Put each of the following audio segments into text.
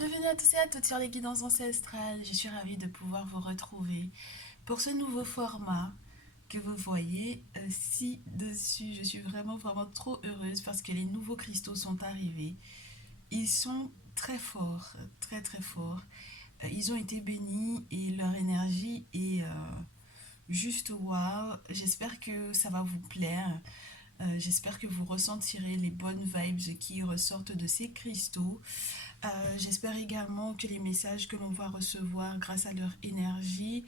Bienvenue à tous et à toutes sur les guidances ancestrales. Je suis ravie de pouvoir vous retrouver pour ce nouveau format que vous voyez ci-dessus. Je suis vraiment trop heureuse parce que les nouveaux cristaux sont arrivés. Ils sont très forts, très forts. Ils ont été bénis et leur énergie est juste wow. J'espère que ça va vous plaire. J'espère que vous ressentirez les bonnes vibes qui ressortent de ces cristaux. J'espère également que les messages que l'on va recevoir grâce à leur énergie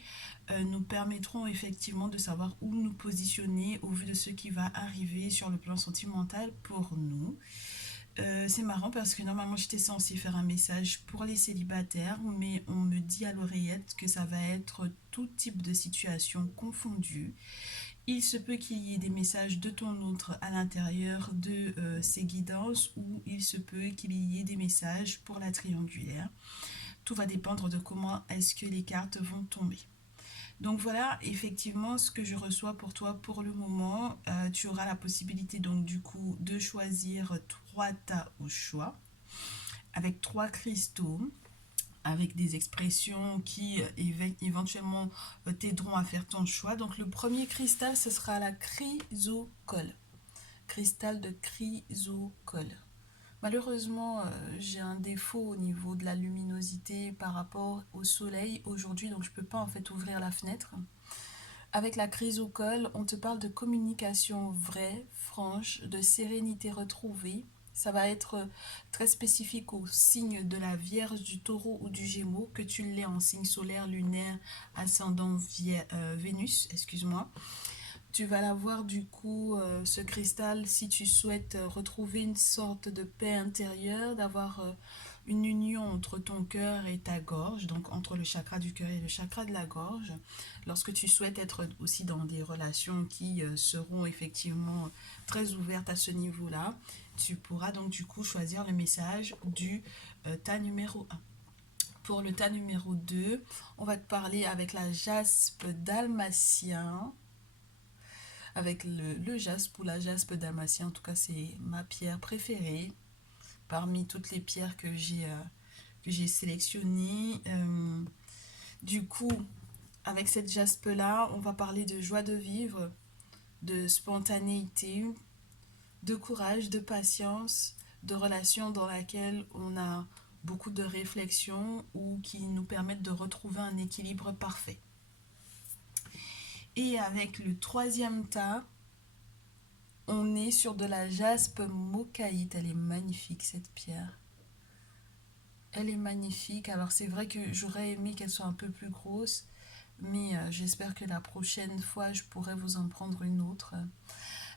nous permettront effectivement de savoir où nous positionner au vu de ce qui va arriver sur le plan sentimental pour nous. C'est marrant parce que normalement j'étais censée faire un message pour les célibataires, mais on me dit à l'oreillette que ça va être tout type de situation confondue. Il se peut qu'il y ait des messages de ton autre à l'intérieur de ces guidances ou il se peut qu'il y ait des messages pour la triangulaire. Tout va dépendre de comment est-ce que les cartes vont tomber. Donc voilà effectivement ce que je reçois pour toi pour le moment. Tu auras la possibilité donc du coup de choisir 3 tas au choix avec 3 cristaux avec des expressions qui éventuellement t'aideront à faire ton choix. Donc le premier cristal, ce sera la chrysocole. Cristal de chrysocole. Malheureusement, j'ai un défaut au niveau de la luminosité par rapport au soleil aujourd'hui, donc je ne peux pas en fait ouvrir la fenêtre. Avec la chrysocole, on te parle de communication vraie, franche, de sérénité retrouvée. Ça va être très spécifique au signe de la Vierge, du Taureau ou du Gémeaux, que tu l'aies en signe solaire, lunaire, ascendant Vénus, excuse-moi. Tu vas l'avoir du coup, ce cristal, si tu souhaites retrouver une sorte de paix intérieure, d'avoir une union entre ton cœur et ta gorge, donc entre le chakra du cœur et le chakra de la gorge. Lorsque tu souhaites être aussi dans des relations qui seront effectivement très ouvertes à ce niveau-là, tu pourras donc du coup choisir le message du tas numéro 1. Pour le tas numéro 2, on va te parler avec la jaspe dalmatien, avec le jaspe ou la jaspe dalmatien. En tout cas, c'est ma pierre préférée parmi toutes les pierres que j'ai sélectionnées. Du coup, avec cette jaspe-là, on va parler de joie de vivre, de spontanéité, de courage, de patience, de relations dans laquelle on a beaucoup de réflexions ou qui nous permettent de retrouver un équilibre parfait. Et avec le troisième tas, on est sur de la jaspe mocaïte. Elle est magnifique cette pierre. Elle est magnifique. Alors c'est vrai que j'aurais aimé qu'elle soit un peu plus grosse, mais j'espère que la prochaine fois je pourrai vous en prendre une autre.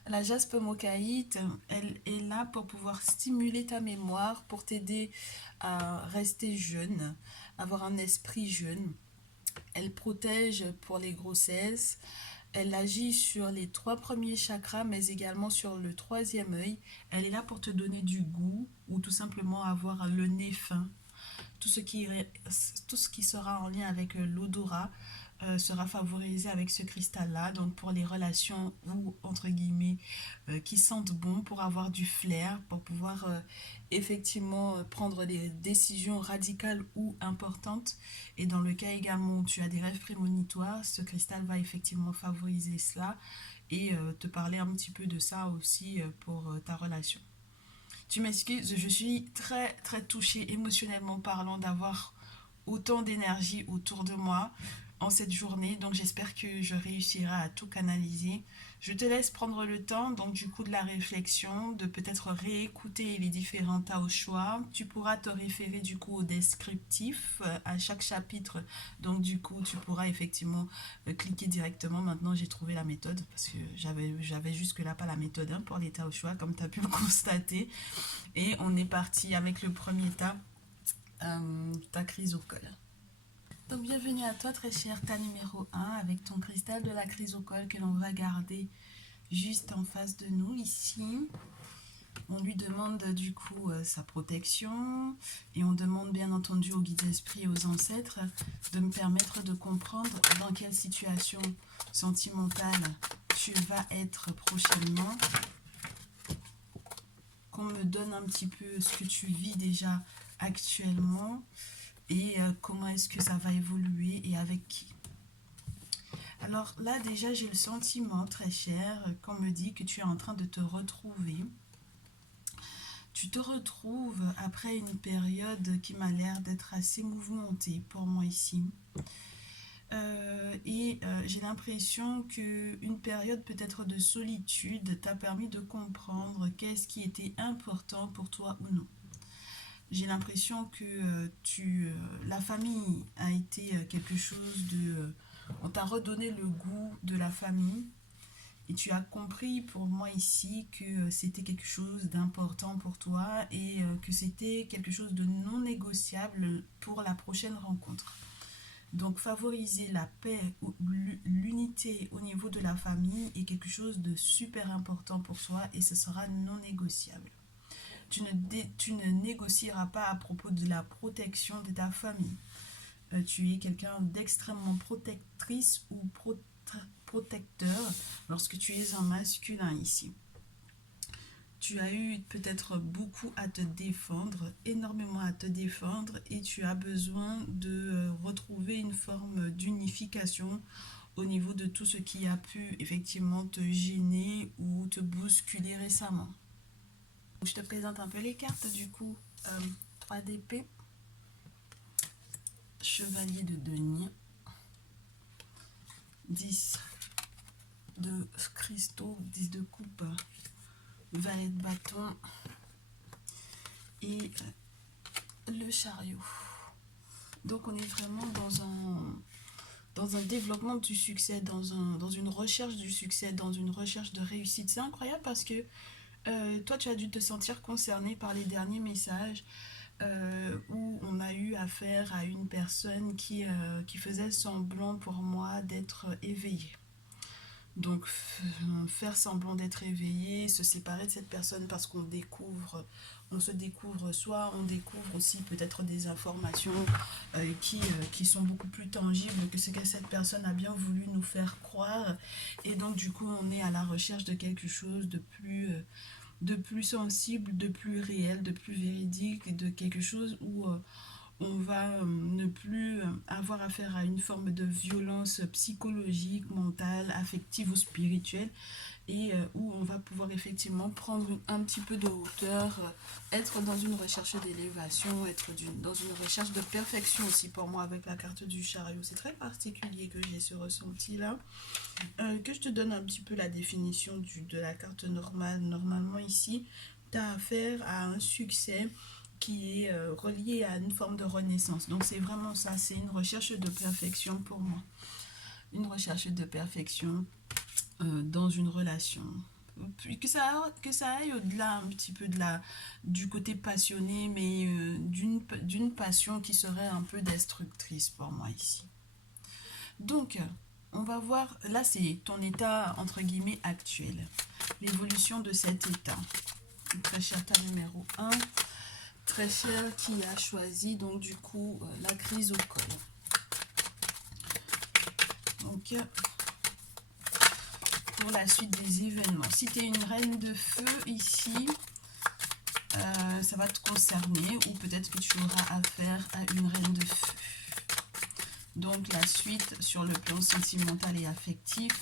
La jaspe mocaïte, elle est là pour pouvoir stimuler ta mémoire, pour t'aider à rester jeune, avoir un esprit jeune. Elle protège pour les grossesses. Elle agit sur les 3 premiers chakras, mais également sur le troisième œil. Elle est là pour te donner du goût ou tout simplement avoir le nez fin. Tout ce qui sera en lien avec l'odorat sera favorisé avec ce cristal-là. Donc pour les relations ou entre guillemets qui sentent bon, pour avoir du flair, pour pouvoir effectivement prendre des décisions radicales ou importantes. Et dans le cas également où tu as des rêves prémonitoires, ce cristal va effectivement favoriser cela et te parler un petit peu de ça aussi pour ta relation. Tu m'excuses, je suis très touchée émotionnellement parlant d'avoir autant d'énergie autour de moi en cette journée, donc j'espère que je réussirai à tout canaliser. Je te laisse prendre le temps donc du coup de la réflexion, de peut-être réécouter les différents tas au choix. Tu pourras te référer du coup au descriptif à chaque chapitre, donc du coup tu pourras effectivement cliquer directement. Maintenant j'ai trouvé la méthode parce que j'avais jusque là pas la méthode hein, pour les tas au choix comme tu as pu le constater. Et on est parti avec le premier tas, ta chrysocole. Donc bienvenue à toi très cher tas numéro 1 avec ton cristal de la chrysocole que l'on va garder juste en face de nous ici. On lui demande du coup sa protection et on demande bien entendu aux guides esprits et aux ancêtres de me permettre de comprendre dans quelle situation sentimentale tu vas être prochainement. Qu'on me donne un petit peu ce que tu vis déjà actuellement. relation et comment est-ce que ça va évoluer et avec qui. Alors là déjà j'ai le sentiment très cher qu'on me dit que tu es en train de te retrouver. Tu te retrouves après une période qui m'a l'air d'être assez mouvementée pour moi ici. J'ai l'impression qu'une période peut-être de solitude t'a permis de comprendre qu'est-ce qui était important pour toi ou non. J'ai l'impression que la famille a été quelque chose de... on t'a redonné le goût de la famille et tu as compris pour moi ici que c'était quelque chose d'important pour toi et que c'était quelque chose de non négociable pour la prochaine rencontre. Donc favoriser la paix ou l'unité au niveau de la famille est quelque chose de super important pour toi et ce sera non négociable. Tu ne négocieras pas à propos de la protection de ta famille. Tu es quelqu'un d'extrêmement protectrice ou protecteur lorsque tu es un masculin ici. Tu as eu peut-être beaucoup à te défendre, énormément à te défendre et tu as besoin de retrouver une forme d'unification au niveau de tout ce qui a pu effectivement te gêner ou te bousculer récemment. Je te présente un peu les cartes du coup. 3 d'épée, chevalier de denier, 10 de cristaux, 10 de coupe, valet de bâton et le chariot. Donc on est vraiment dans un développement du succès, dans une recherche du succès, dans une recherche de réussite. C'est incroyable parce que toi tu as dû te sentir concerné par les derniers messages où on a eu affaire à une personne qui faisait semblant pour moi d'être éveillée. Donc faire semblant d'être éveillé, se séparer de cette personne parce qu'on découvre, on se découvre, soit on découvre aussi peut-être des informations qui sont beaucoup plus tangibles que ce que cette personne a bien voulu nous faire croire. Et donc du coup on est à la recherche de quelque chose de plus sensible, de plus réel, de plus véridique, de quelque chose où on va ne plus avoir affaire à une forme de violence psychologique, mentale, affective ou spirituelle et où on va pouvoir effectivement prendre un petit peu de hauteur, être dans une recherche d'élévation, être dans une recherche de perfection aussi pour moi avec la carte du chariot. C'est très particulier que j'ai ce ressenti là. Que je te donne un petit peu la définition de la carte normale. Normalement ici, tu as affaire à un succès qui est relié à une forme de renaissance. Donc c'est vraiment ça, c'est une recherche de perfection pour moi. Une recherche de perfection dans une relation. Puis que ça aille au-delà un petit peu du côté passionné, mais d'une passion qui serait un peu destructrice pour moi ici. Donc, on va voir, là c'est ton état entre guillemets actuel, l'évolution de cet état. Très cher tas numéro 1. Très cher qui a choisi donc du coup la crise au col. Donc pour la suite des événements, si tu es une reine de feu ici, ça va te concerner ou peut-être que tu auras affaire à une reine de feu. Donc la suite sur le plan sentimental et affectif.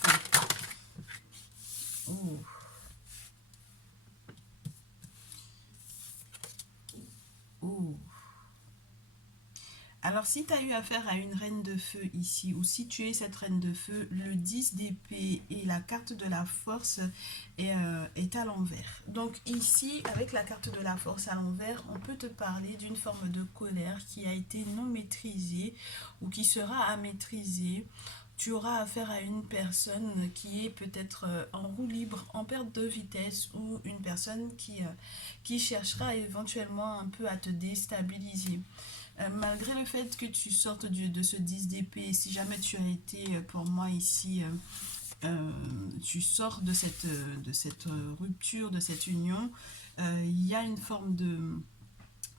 Oh. Oh. Alors, si tu as eu affaire à une reine de feu ici, ou si tu es cette reine de feu, le 10 d'épée et la carte de la force est à l'envers. Donc ici, avec la carte de la force à l'envers, on peut te parler d'une forme de colère qui a été non maîtrisée ou qui sera à maîtriser. Tu auras affaire à une personne qui est peut-être en roue libre, en perte de vitesse, ou une personne qui cherchera éventuellement un peu à te déstabiliser. Malgré le fait que tu sortes de ce 10 d'épée, si jamais tu as été pour moi ici, tu sors de cette rupture, de cette union, il y a une forme de...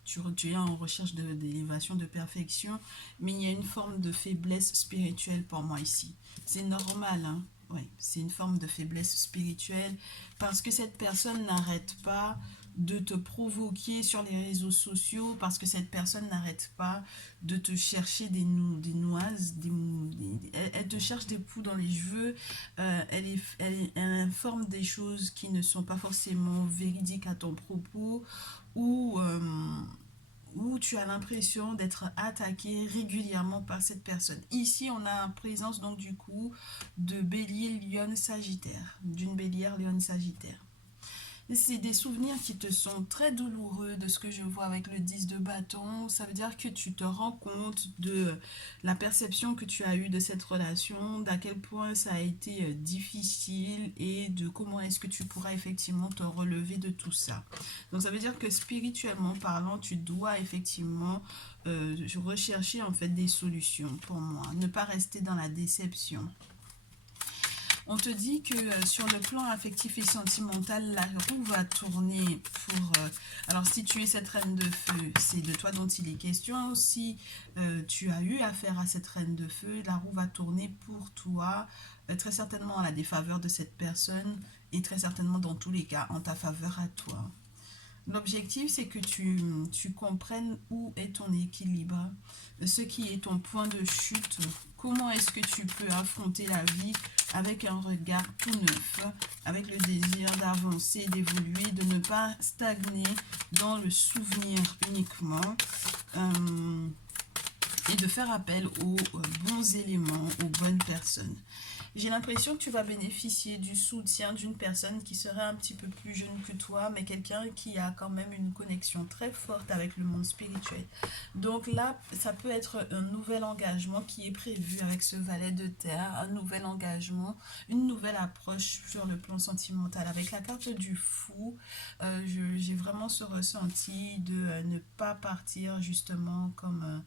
Tu es en recherche d'élévation, de perfection, mais il y a une forme de faiblesse spirituelle pour moi ici. C'est normal, hein? Ouais, c'est une forme de faiblesse spirituelle parce que cette personne n'arrête pas de te provoquer sur les réseaux sociaux parce que cette personne n'arrête pas de te chercher des noises, elle te cherche des poux dans les cheveux, elle informe des choses qui ne sont pas forcément véridiques à ton propos ou, où tu as l'impression d'être attaqué régulièrement par cette personne. Ici, on a en présence donc du coup de bélier, lion, sagittaire, d'une bélière, lion, sagittaire. C'est des souvenirs qui te sont très douloureux de ce que je vois avec le 10 de bâton. Ça veut dire que tu te rends compte de la perception que tu as eue de cette relation, d'à quel point ça a été difficile et de comment est-ce que tu pourras effectivement te relever de tout ça. Donc ça veut dire que spirituellement parlant, tu dois effectivement rechercher en fait des solutions pour moi. Ne pas rester dans la déception. On te dit que sur le plan affectif et sentimental, la roue va tourner pour... alors, si tu es cette reine de feu, c'est de toi dont il est question. Si tu as eu affaire à cette reine de feu, la roue va tourner pour toi, très certainement à la défaveur de cette personne et très certainement dans tous les cas en ta faveur à toi. L'objectif, c'est que tu comprennes où est ton équilibre, ce qui est ton point de chute, comment est-ce que tu peux affronter la vie avec un regard tout neuf, avec le désir d'avancer, d'évoluer, de ne pas stagner dans le souvenir uniquement et de faire appel aux bons éléments, aux bonnes personnes. J'ai l'impression que tu vas bénéficier du soutien d'une personne qui serait un petit peu plus jeune que toi, mais quelqu'un qui a quand même une connexion très forte avec le monde spirituel. Donc là, ça peut être un nouvel engagement qui est prévu avec ce valet de terre, un nouvel engagement, une nouvelle approche sur le plan sentimental. Avec la carte du fou, j'ai vraiment ce ressenti de ne pas partir justement comme...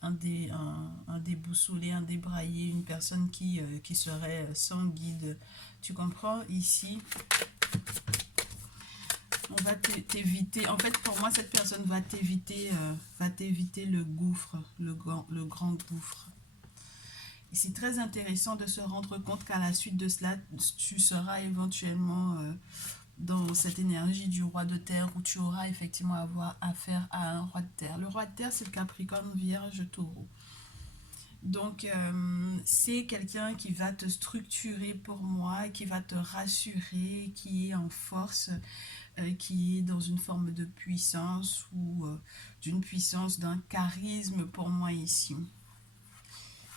un déboussolé, un débraillé, une personne qui serait sans guide. Tu comprends? Ici, on va t'éviter. En fait, pour moi, cette personne va t'éviter le gouffre, le grand gouffre. C'est très intéressant de se rendre compte qu'à la suite de cela, tu seras éventuellement dans cette énergie du roi de terre où tu auras effectivement à avoir affaire à un roi de terre. Le roi de terre, c'est le Capricorne, Vierge, Taureau. Donc, c'est quelqu'un qui va te structurer pour moi, qui va te rassurer, qui est en force, qui est dans une forme de puissance ou d'une puissance, d'un charisme pour moi ici.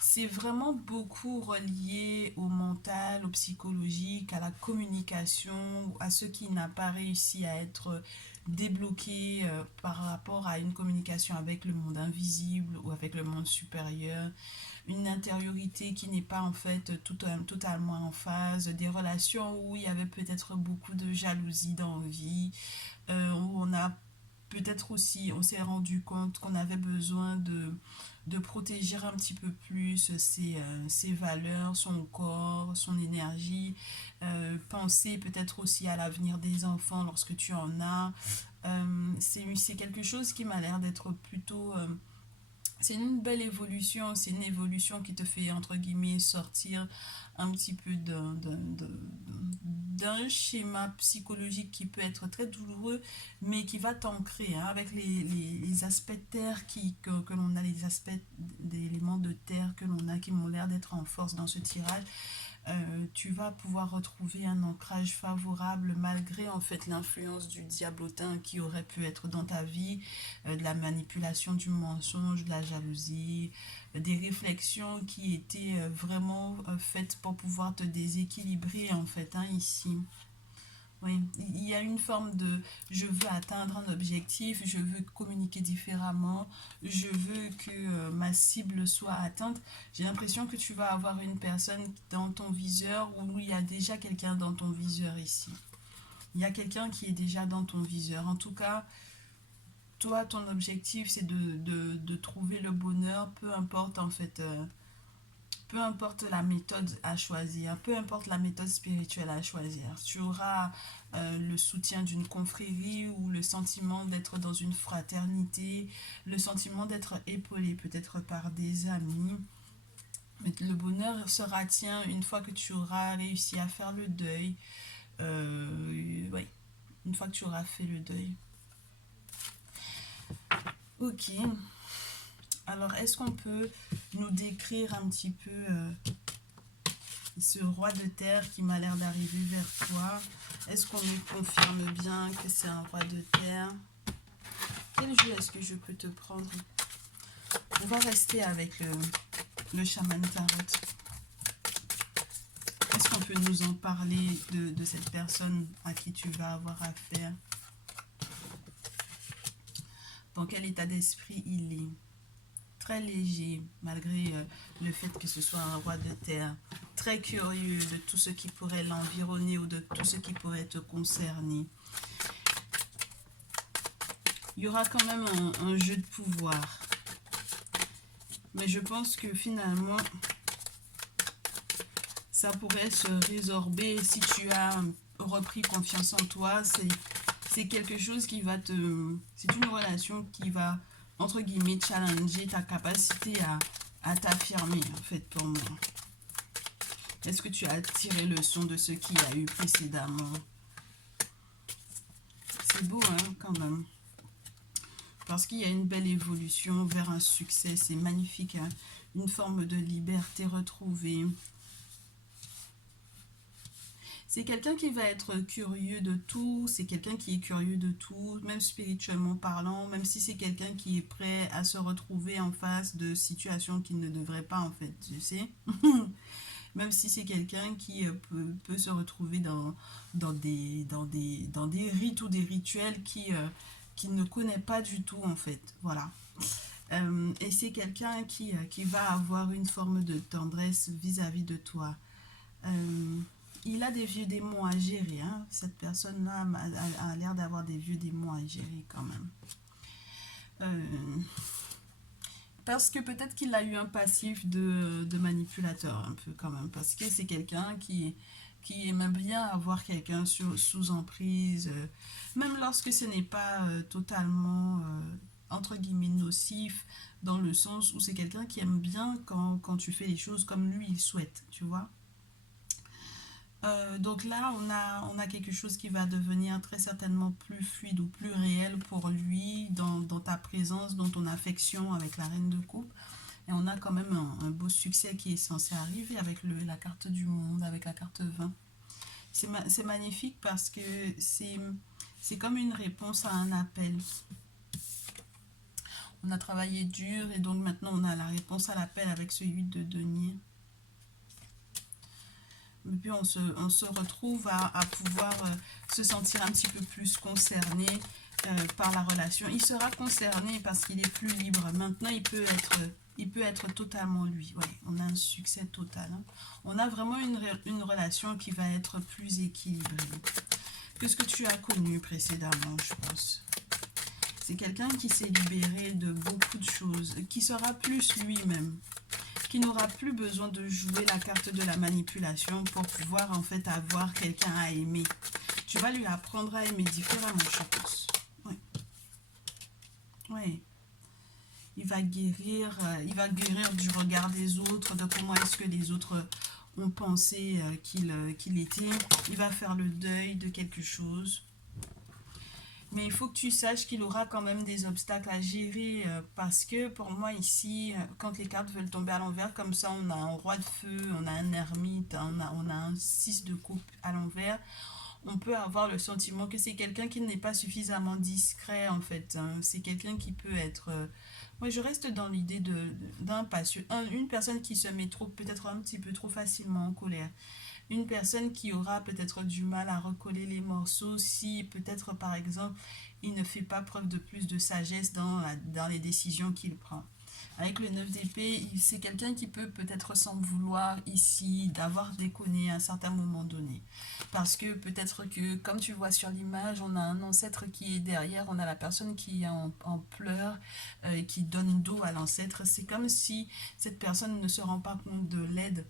C'est vraiment beaucoup relié au mental, au psychologique, à la communication, à ce qui n'a pas réussi à être débloqué par rapport à une communication avec le monde invisible ou avec le monde supérieur, une intériorité qui n'est pas en fait totalement en phase, des relations où il y avait peut-être beaucoup de jalousie dans la vie, où on a peut-être aussi, on s'est rendu compte qu'on avait besoin de protéger un petit peu plus ses valeurs, son corps, son énergie, penser peut-être aussi à l'avenir des enfants lorsque tu en as. C'est quelque chose qui m'a l'air d'être plutôt c'est une belle évolution, c'est une évolution qui te fait, entre guillemets, sortir un petit peu d'un schéma psychologique qui peut être très douloureux, mais qui va t'ancrer hein, avec les aspects de terre que l'on a, les aspects d'éléments de terre que l'on a qui m'ont l'air d'être en force dans ce tirage. Tu vas pouvoir retrouver un ancrage favorable malgré en fait l'influence du diablotin qui aurait pu être dans ta vie, de la manipulation, du mensonge, de la jalousie, des réflexions qui étaient vraiment faites pour pouvoir te déséquilibrer en fait hein, ici. Oui, il y a une forme de je veux atteindre un objectif, je veux communiquer différemment, je veux que ma cible soit atteinte. J'ai l'impression que tu vas avoir une personne dans ton viseur ou il y a déjà quelqu'un dans ton viseur ici. Il y a quelqu'un qui est déjà dans ton viseur. En tout cas, toi, ton objectif, c'est de trouver le bonheur, peu importe en fait peu importe la méthode à choisir, peu importe la méthode spirituelle à choisir, tu auras le soutien d'une confrérie ou le sentiment d'être dans une fraternité, le sentiment d'être épaulé peut-être par des amis. Mais le bonheur sera tien une fois que tu auras réussi à faire le deuil. Oui, une fois que tu auras fait le deuil. Ok. Alors, est-ce qu'on peut nous décrire un petit peu ce roi de terre qui m'a l'air d'arriver vers toi? Est-ce qu'on nous confirme bien que c'est un roi de terre? Quel jeu est-ce que je peux te prendre? On va rester avec le chaman tarot. Est-ce qu'on peut nous en parler de cette personne à qui tu vas avoir affaire? Dans quel état d'esprit il est? Très léger, malgré le fait que ce soit un roi de terre. Très curieux de tout ce qui pourrait l'environner ou de tout ce qui pourrait te concerner. Il y aura quand même un jeu de pouvoir. Mais je pense que finalement, ça pourrait se résorber si tu as repris confiance en toi. C'est quelque chose qui va te... C'est une relation qui va, entre guillemets, challenger ta capacité à t'affirmer, en fait, pour moi. Est-ce que tu as tiré leçon de ce qu'il y a eu précédemment? C'est beau, hein, quand même. Parce qu'il y a une belle évolution vers un succès. C'est magnifique, hein? Une forme de liberté retrouvée. C'est quelqu'un qui va être curieux de tout, c'est quelqu'un qui est curieux de tout, même spirituellement parlant, même si c'est quelqu'un qui est prêt à se retrouver en face de situations qu'il ne devrait pas, en fait, tu sais. Même si c'est quelqu'un qui peut se retrouver dans des rites ou des rituels qu'il ne connaît pas du tout, en fait. Voilà. Et c'est quelqu'un qui va avoir une forme de tendresse vis-à-vis de toi. Il a des vieux démons à gérer, hein. Cette personne-là a l'air d'avoir des vieux démons à gérer quand même. Parce que peut-être qu'il a eu un passif de manipulateur un peu quand même. Parce que c'est quelqu'un qui aime bien avoir quelqu'un sous emprise. Même lorsque ce n'est pas totalement, entre guillemets, nocif. Dans le sens où c'est quelqu'un qui aime bien quand tu fais les choses comme lui il souhaite, tu vois. Donc là, on a quelque chose qui va devenir très certainement plus fluide ou plus réel pour lui dans ta présence, dans ton affection avec la reine de coupe. Et on a quand même un beau succès qui est censé arriver avec la carte du monde, avec la carte 20. C'est magnifique parce que c'est comme une réponse à un appel. On a travaillé dur et donc maintenant on a la réponse à l'appel avec ce 8 de denier. Et puis on se retrouve à pouvoir se sentir un petit peu plus concerné par la relation. Il sera concerné parce qu'il est plus libre. Maintenant, il peut être totalement lui. Ouais, on a un succès total, hein. On a vraiment une relation qui va être plus équilibrée que ce que tu as connu précédemment, je pense. C'est quelqu'un qui s'est libéré de beaucoup de choses, qui sera plus lui-même, qui n'aura plus besoin de jouer la carte de la manipulation pour pouvoir en fait avoir quelqu'un à aimer. Tu vas lui apprendre à aimer différemment, je pense. Oui. Oui. Il va guérir du regard des autres, de comment est-ce que les autres ont pensé qu'il était. Il va faire le deuil de quelque chose. Mais il faut que tu saches qu'il aura quand même des obstacles à gérer parce que pour moi ici, quand les cartes veulent tomber à l'envers, comme ça on a un roi de feu, on a un ermite, on a un 6 de coupe à l'envers, on peut avoir le sentiment que c'est quelqu'un qui n'est pas suffisamment discret en fait, hein. C'est quelqu'un qui peut être... Moi je reste dans l'idée d'un passion, une personne qui se met trop, peut-être un petit peu trop facilement en colère. Une personne qui aura peut-être du mal à recoller les morceaux si peut-être par exemple il ne fait pas preuve de plus de sagesse dans les décisions qu'il prend. Avec le 9 d'épée, c'est quelqu'un qui peut peut-être s'en vouloir ici d'avoir déconné à un certain moment donné. Parce que peut-être que, comme tu vois sur l'image, on a un ancêtre qui est derrière, on a la personne qui est en pleurs et qui donne dos à l'ancêtre. C'est comme si cette personne ne se rend pas compte de l'aide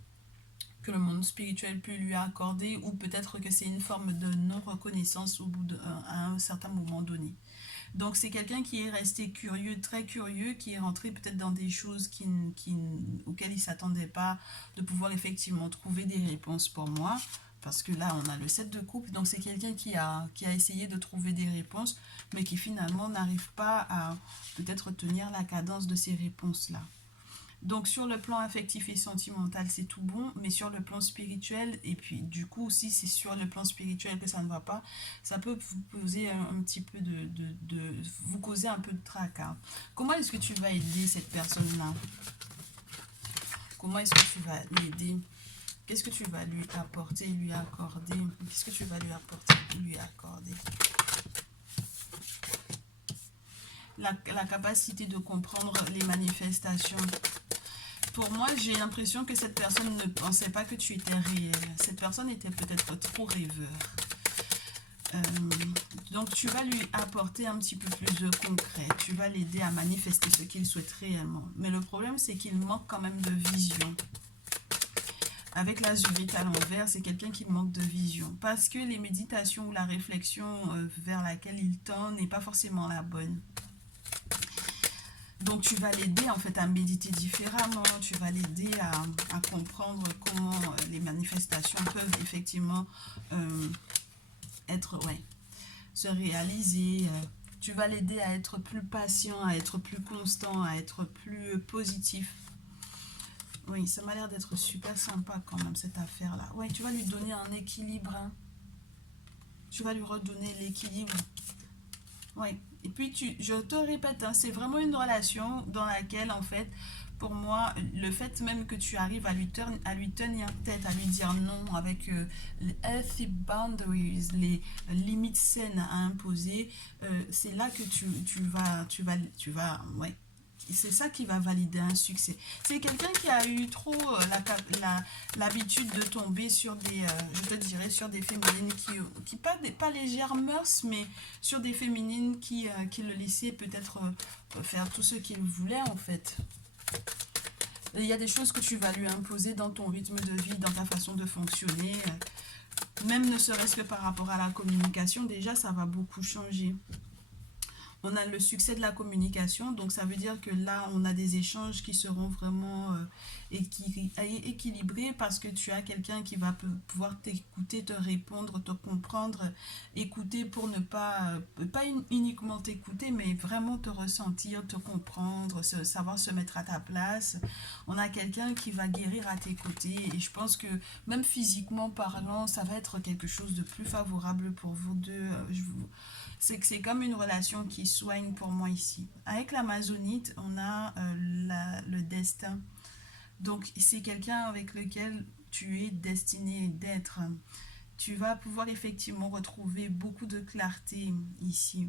que le monde spirituel peut lui accorder, ou peut-être que c'est une forme de non-reconnaissance à un certain moment donné. Donc c'est quelqu'un qui est resté curieux, très curieux, qui est rentré peut-être dans des choses auxquelles il ne s'attendait pas, de pouvoir effectivement trouver des réponses pour moi. Parce que là, on a le 7 de coupe, donc c'est quelqu'un qui a essayé de trouver des réponses, mais qui finalement n'arrive pas à peut-être tenir la cadence de ces réponses-là. Donc sur le plan affectif et sentimental, c'est tout bon, mais sur le plan spirituel, et puis du coup, si c'est sur le plan spirituel que ça ne va pas, ça peut vous poser un petit peu vous causer un peu de tracas. Comment est-ce que tu vas aider cette personne-là? Comment est-ce que tu vas l'aider? Qu'est-ce que tu vas lui apporter, lui accorder? Qu'est-ce que tu vas lui apporter, lui accorder? La capacité de comprendre les manifestations. Pour moi, j'ai l'impression que cette personne ne pensait pas que tu étais réel. Cette personne était peut-être trop rêveur. Euh, donc, tu vas lui apporter un petit peu plus de concret. Tu vas l'aider à manifester ce qu'il souhaite réellement. Mais le problème, c'est qu'il manque quand même de vision. Avec l'azurite à l'envers, c'est quelqu'un qui manque de vision. Parce que les méditations ou la réflexion vers laquelle il tend n'est pas forcément la bonne. Donc tu vas l'aider en fait à méditer différemment, tu vas l'aider à comprendre comment les manifestations peuvent effectivement se réaliser. Tu vas l'aider à être plus patient, à être plus constant, à être plus positif. Oui, ça m'a l'air d'être super sympa quand même cette affaire-là. Oui, tu vas lui donner un équilibre. Hein. Tu vas lui redonner l'équilibre. Oui. Et puis, je te répète, hein, c'est vraiment une relation dans laquelle, en fait, pour moi, le fait même que tu arrives à lui tenir tête, à lui dire non avec les healthy boundaries, les limites saines à imposer, c'est là que ouais, c'est ça qui va valider un succès. C'est quelqu'un qui a eu trop l'habitude de tomber sur je te dirais, sur des féminines qui pas légères mœurs, mais sur des féminines qui le laissaient peut-être faire tout ce qu'il voulait en fait. Il y a des choses que tu vas lui imposer dans ton rythme de vie, dans ta façon de fonctionner. Même ne serait-ce que par rapport à la communication, déjà ça va beaucoup changer. On a le succès de la communication, donc ça veut dire que là, on a des échanges qui seront vraiment équilibrés parce que tu as quelqu'un qui va pouvoir t'écouter, te répondre, te comprendre, écouter pour ne pas uniquement t'écouter, mais vraiment te ressentir, te comprendre, savoir se mettre à ta place. On a quelqu'un qui va guérir à tes côtés et je pense que même physiquement parlant, ça va être quelque chose de plus favorable pour vous deux. C'est que c'est comme une relation qui soigne pour moi ici. Avec l'amazonite, on a le destin. Donc, c'est quelqu'un avec lequel tu es destiné d'être. Tu vas pouvoir effectivement retrouver beaucoup de clarté ici.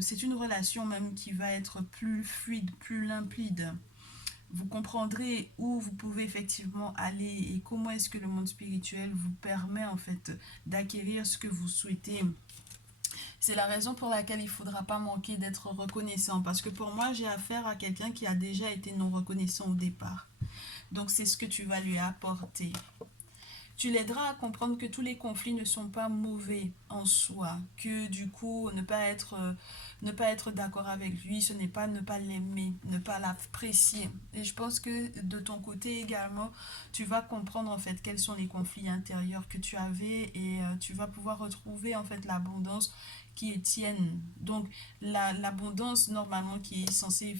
C'est une relation même qui va être plus fluide, plus limpide. Vous comprendrez où vous pouvez effectivement aller et comment est-ce que le monde spirituel vous permet en fait d'acquérir ce que vous souhaitez. C'est la raison pour laquelle il ne faudra pas manquer d'être reconnaissant. Parce que pour moi, j'ai affaire à quelqu'un qui a déjà été non reconnaissant au départ. Donc, c'est ce que tu vas lui apporter. Tu l'aideras à comprendre que tous les conflits ne sont pas mauvais en soi. Que du coup, ne pas être d'accord avec lui, ce n'est pas ne pas l'aimer, ne pas l'apprécier. Et je pense que de ton côté également, tu vas comprendre en fait quels sont les conflits intérieurs que tu avais et tu vas pouvoir retrouver en fait l'abondance qui est tienne. Donc, l'abondance normalement qui est censée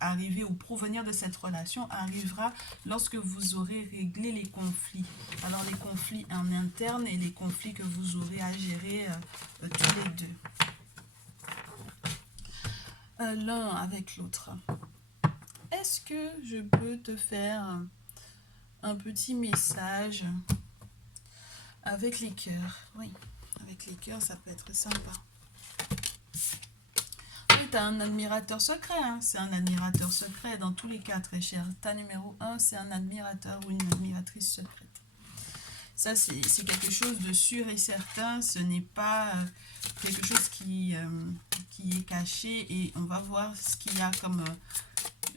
arriver ou provenir de cette relation arrivera lorsque vous aurez réglé les conflits. Alors les conflits en interne et les conflits que vous aurez à gérer tous les deux. L'un avec l'autre. Est-ce que je peux te faire un petit message avec les cœurs? Oui, avec les cœurs, ça peut être sympa. Tu as un admirateur secret, hein? C'est un admirateur secret dans tous les cas, très cher. Ta numéro 1, c'est un admirateur ou une admiratrice secrète. Ça, c'est quelque chose de sûr et certain. Ce n'est pas quelque chose qui est caché. Et on va voir ce qu'il y a comme,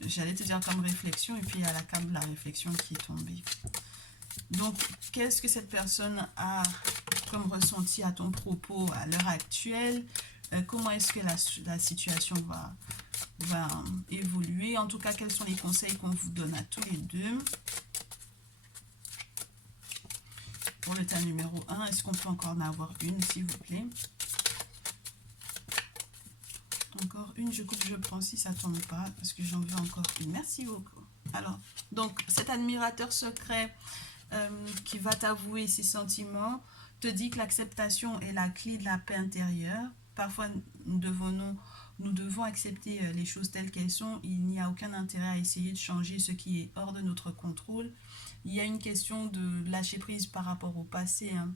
j'allais te dire comme réflexion. Et puis, il y a la carte de la réflexion qui est tombée. Donc, qu'est-ce que cette personne a comme ressenti à ton propos à l'heure actuelle? Comment est-ce que la situation va évoluer? En tout cas, quels sont les conseils qu'on vous donne à tous les deux? pour le tas numéro 1. Est-ce qu'on peut encore en avoir une, s'il vous plaît? Encore une, je coupe, je prends si ça ne tombe pas, parce que j'en veux encore une. Merci beaucoup. Alors, donc, cet admirateur secret qui va t'avouer ses sentiments te dit que l'acceptation est la clé de la paix intérieure. Parfois, nous devons accepter les choses telles qu'elles sont. Il n'y a aucun intérêt à essayer de changer ce qui est hors de notre contrôle. Il y a une question de lâcher prise par rapport au passé, hein.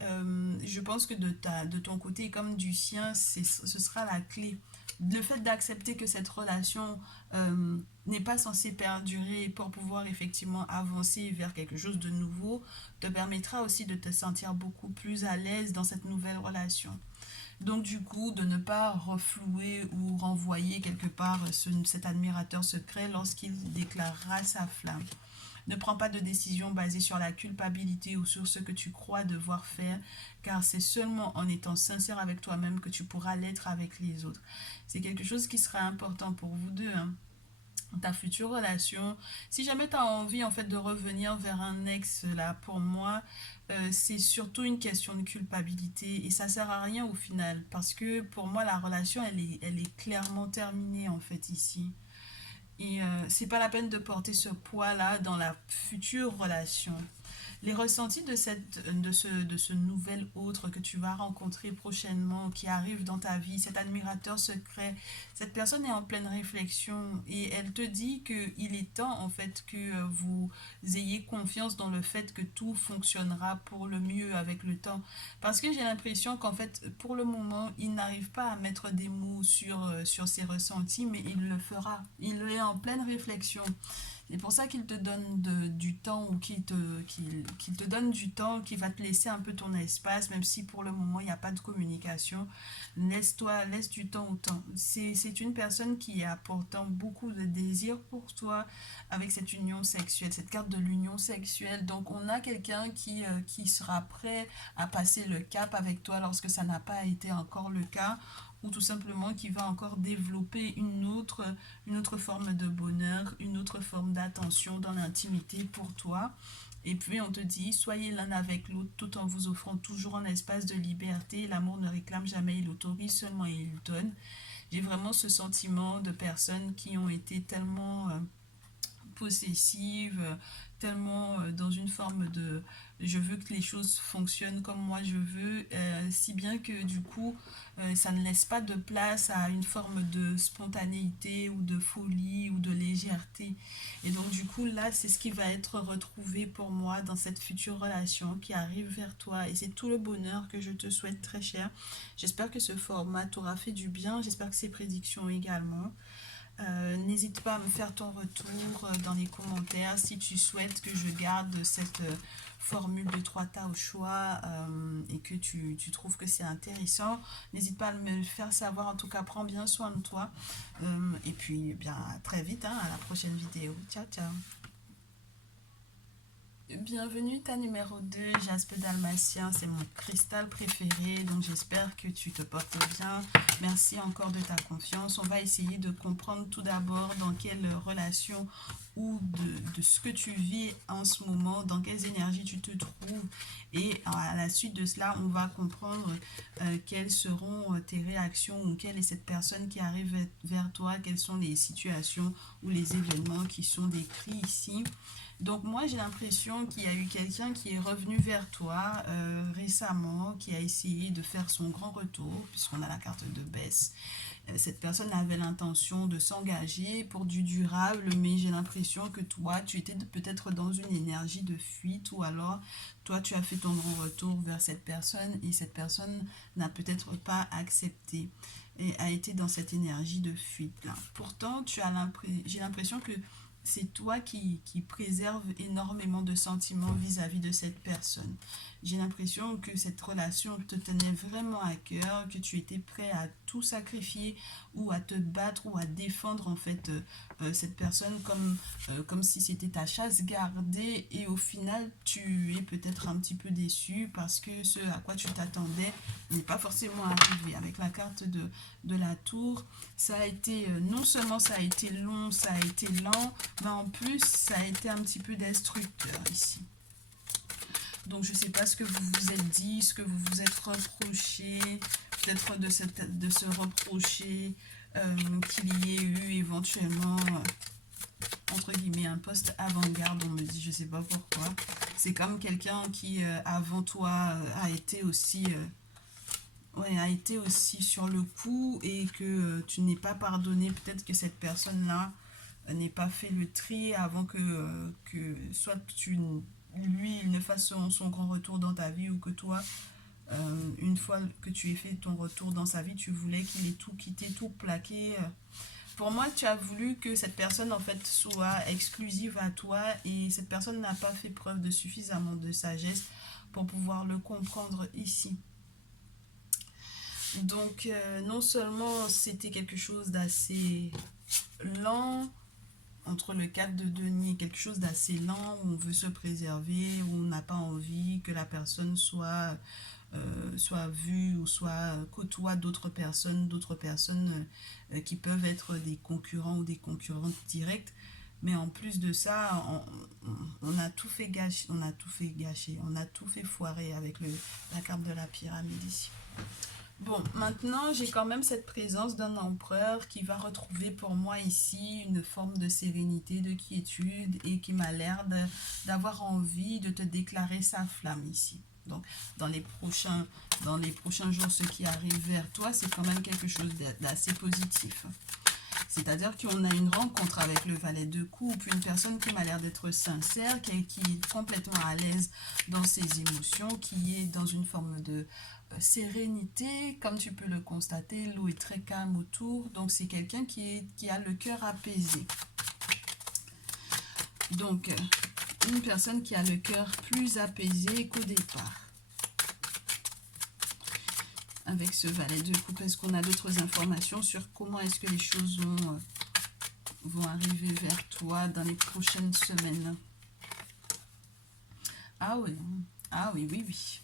Je pense que de ton côté comme du sien, ce sera la clé. Le fait d'accepter que cette relation n'est pas censée perdurer pour pouvoir effectivement avancer vers quelque chose de nouveau te permettra aussi de te sentir beaucoup plus à l'aise dans cette nouvelle relation. Donc du coup, de ne pas reflouer ou renvoyer quelque part cet admirateur secret lorsqu'il déclarera sa flamme. Ne prends pas de décision basée sur la culpabilité ou sur ce que tu crois devoir faire, car c'est seulement en étant sincère avec toi-même que tu pourras l'être avec les autres. C'est quelque chose qui sera important pour vous deux, hein. Ta future relation, si jamais tu as envie en fait de revenir vers un ex là, pour moi, c'est surtout une question de culpabilité et ça sert à rien au final parce que pour moi la relation elle est clairement terminée en fait ici. Et c'est pas la peine de porter ce poids-là dans la future relation. Les ressentis de ce nouvel autre que tu vas rencontrer prochainement, qui arrive dans ta vie, cet admirateur secret, cette personne est en pleine réflexion et elle te dit qu'il est temps en fait que vous ayez confiance dans le fait que tout fonctionnera pour le mieux avec le temps. Parce que j'ai l'impression qu'en fait, pour le moment, il n'arrive pas à mettre des mots sur ses ressentis, mais il le fera. Il est en pleine réflexion. C'est pour ça qu'il te donne du temps ou qu'il te donne du temps, qu'il va te laisser un peu ton espace, même si pour le moment il n'y a pas de communication. Laisse du temps au temps. C'est une personne qui a pourtant beaucoup de désir pour toi avec cette union sexuelle, cette carte de l'union sexuelle. Donc on a quelqu'un qui sera prêt à passer le cap avec toi lorsque ça n'a pas été encore le cas ou tout simplement qui va encore développer une autre forme de bonheur, une autre forme d'attention dans l'intimité pour toi. Et puis on te dit, soyez l'un avec l'autre tout en vous offrant toujours un espace de liberté. L'amour ne réclame jamais, il autorise seulement et il donne. J'ai vraiment ce sentiment de personnes qui ont été tellement possessive, tellement dans une forme de je veux que les choses fonctionnent comme moi je veux, si bien que du coup ça ne laisse pas de place à une forme de spontanéité ou de folie ou de légèreté. Et donc du coup là c'est ce qui va être retrouvé pour moi dans cette future relation qui arrive vers toi et c'est tout le bonheur que je te souhaite très cher. J'espère que ce format t'aura fait du bien, j'espère que ces prédictions également. N'hésite pas à me faire ton retour dans les commentaires si tu souhaites que je garde cette formule de 3 tas au choix et que tu trouves que c'est intéressant. N'hésite pas à me le faire savoir. En tout cas, prends bien soin de toi. Et puis, bien, à très vite, hein, à la prochaine vidéo. Ciao, ciao. Bienvenue, ta numéro 2, Jaspe Dalmatien, c'est mon cristal préféré, donc j'espère que tu te portes bien. Merci encore de ta confiance. On va essayer de comprendre tout d'abord dans quelle relation ou de ce que tu vis en ce moment, dans quelles énergies tu te trouves. Et à la suite de cela, on va comprendre quelles seront tes réactions ou quelle est cette personne qui arrive vers toi, quelles sont les situations ou les événements qui sont décrits ici. Donc moi j'ai l'impression qu'il y a eu quelqu'un qui est revenu vers toi récemment, qui a essayé de faire son grand retour, puisqu'on a la carte de baisse. Cette personne avait l'intention de s'engager pour du durable, mais j'ai l'impression que toi, tu étais peut-être dans une énergie de fuite, ou alors toi, tu as fait ton grand retour vers cette personne, et cette personne n'a peut-être pas accepté, et a été dans cette énergie de fuite là. Pourtant, j'ai l'impression que c'est toi qui préserve énormément de sentiments vis-à-vis de cette personne. J'ai l'impression que cette relation te tenait vraiment à cœur, que tu étais prêt à tout sacrifier ou à te battre ou à défendre en fait cette personne comme si c'était ta chasse gardée et au final tu es peut-être un petit peu déçu parce que ce à quoi tu t'attendais n'est pas forcément arrivé. Avec la carte de la tour, ça a été, non seulement ça a été long, ça a été lent, mais en plus ça a été un petit peu destructeur ici. Donc, je ne sais pas ce que vous vous êtes dit, ce que vous vous êtes reproché, peut-être de se reprocher qu'il y ait eu éventuellement, entre guillemets, un poste avant-garde. On me dit, je ne sais pas pourquoi. C'est comme quelqu'un qui, avant toi, a été aussi... ouais, a été aussi sur le coup et que tu n'es pas pardonné. Peut-être que cette personne-là n'ait pas fait le tri avant que soit lui, il ne fasse son grand retour dans ta vie ou que toi, une fois que tu aies fait ton retour dans sa vie, tu voulais qu'il ait tout quitté, tout plaqué. Pour moi, tu as voulu que cette personne, en fait, soit exclusive à toi et cette personne n'a pas fait preuve de suffisamment de sagesse pour pouvoir le comprendre ici. Donc, non seulement c'était quelque chose d'assez lent, entre le 4 de denier, quelque chose d'assez lent, où on veut se préserver, où on n'a pas envie que la personne soit vue ou soit côtoie d'autres personnes qui peuvent être des concurrents ou des concurrentes directes. Mais en plus de ça, on a tout fait gâcher, on a tout fait gâcher, on a tout fait foirer avec la carte de la pyramide ici. Bon, maintenant, j'ai quand même cette présence d'un empereur qui va retrouver pour moi ici une forme de sérénité, de quiétude et qui m'a l'air d'avoir envie de te déclarer sa flamme ici. Donc, dans les prochains jours, ce qui arrive vers toi, c'est quand même quelque chose d'assez positif. C'est-à-dire qu'on a une rencontre avec le valet de coupe, une personne qui m'a l'air d'être sincère, qui est complètement à l'aise dans ses émotions, qui est dans une forme de sérénité, comme tu peux le constater, l'eau est très calme autour, donc c'est quelqu'un qui a le cœur apaisé. Donc, une personne qui a le cœur plus apaisé qu'au départ. Avec ce valet de coupe, est-ce qu'on a d'autres informations sur comment est-ce que les choses vont arriver vers toi dans les prochaines semaines? Ah oui, ah oui, oui, oui.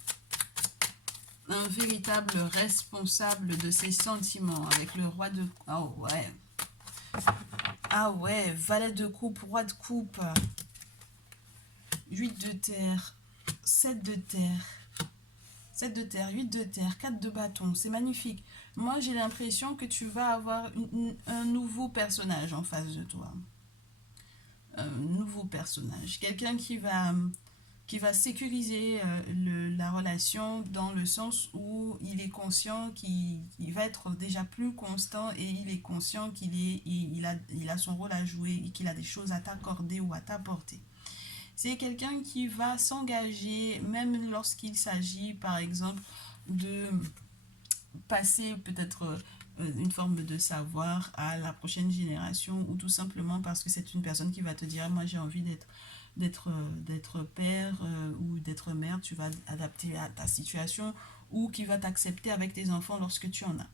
Un véritable responsable de ses sentiments avec le roi de... Oh ouais. Ah ouais, valet de coupe, roi de coupe. 8 de terre, 7 de terre. 7 de terre, 8 de terre, 4 de bâton, c'est magnifique. Moi, j'ai l'impression que tu vas avoir un nouveau personnage en face de toi. Un nouveau personnage. Quelqu'un qui va sécuriser la relation dans le sens où il est conscient qu'il va être déjà plus constant et il est conscient il a son rôle à jouer et qu'il a des choses à t'accorder ou à t'apporter. C'est quelqu'un qui va s'engager, même lorsqu'il s'agit, par exemple, de passer peut-être une forme de savoir à la prochaine génération ou tout simplement parce que c'est une personne qui va te dire, moi j'ai envie d'être père ou d'être mère, tu vas adapter à ta situation ou qui va t'accepter avec tes enfants lorsque tu en as.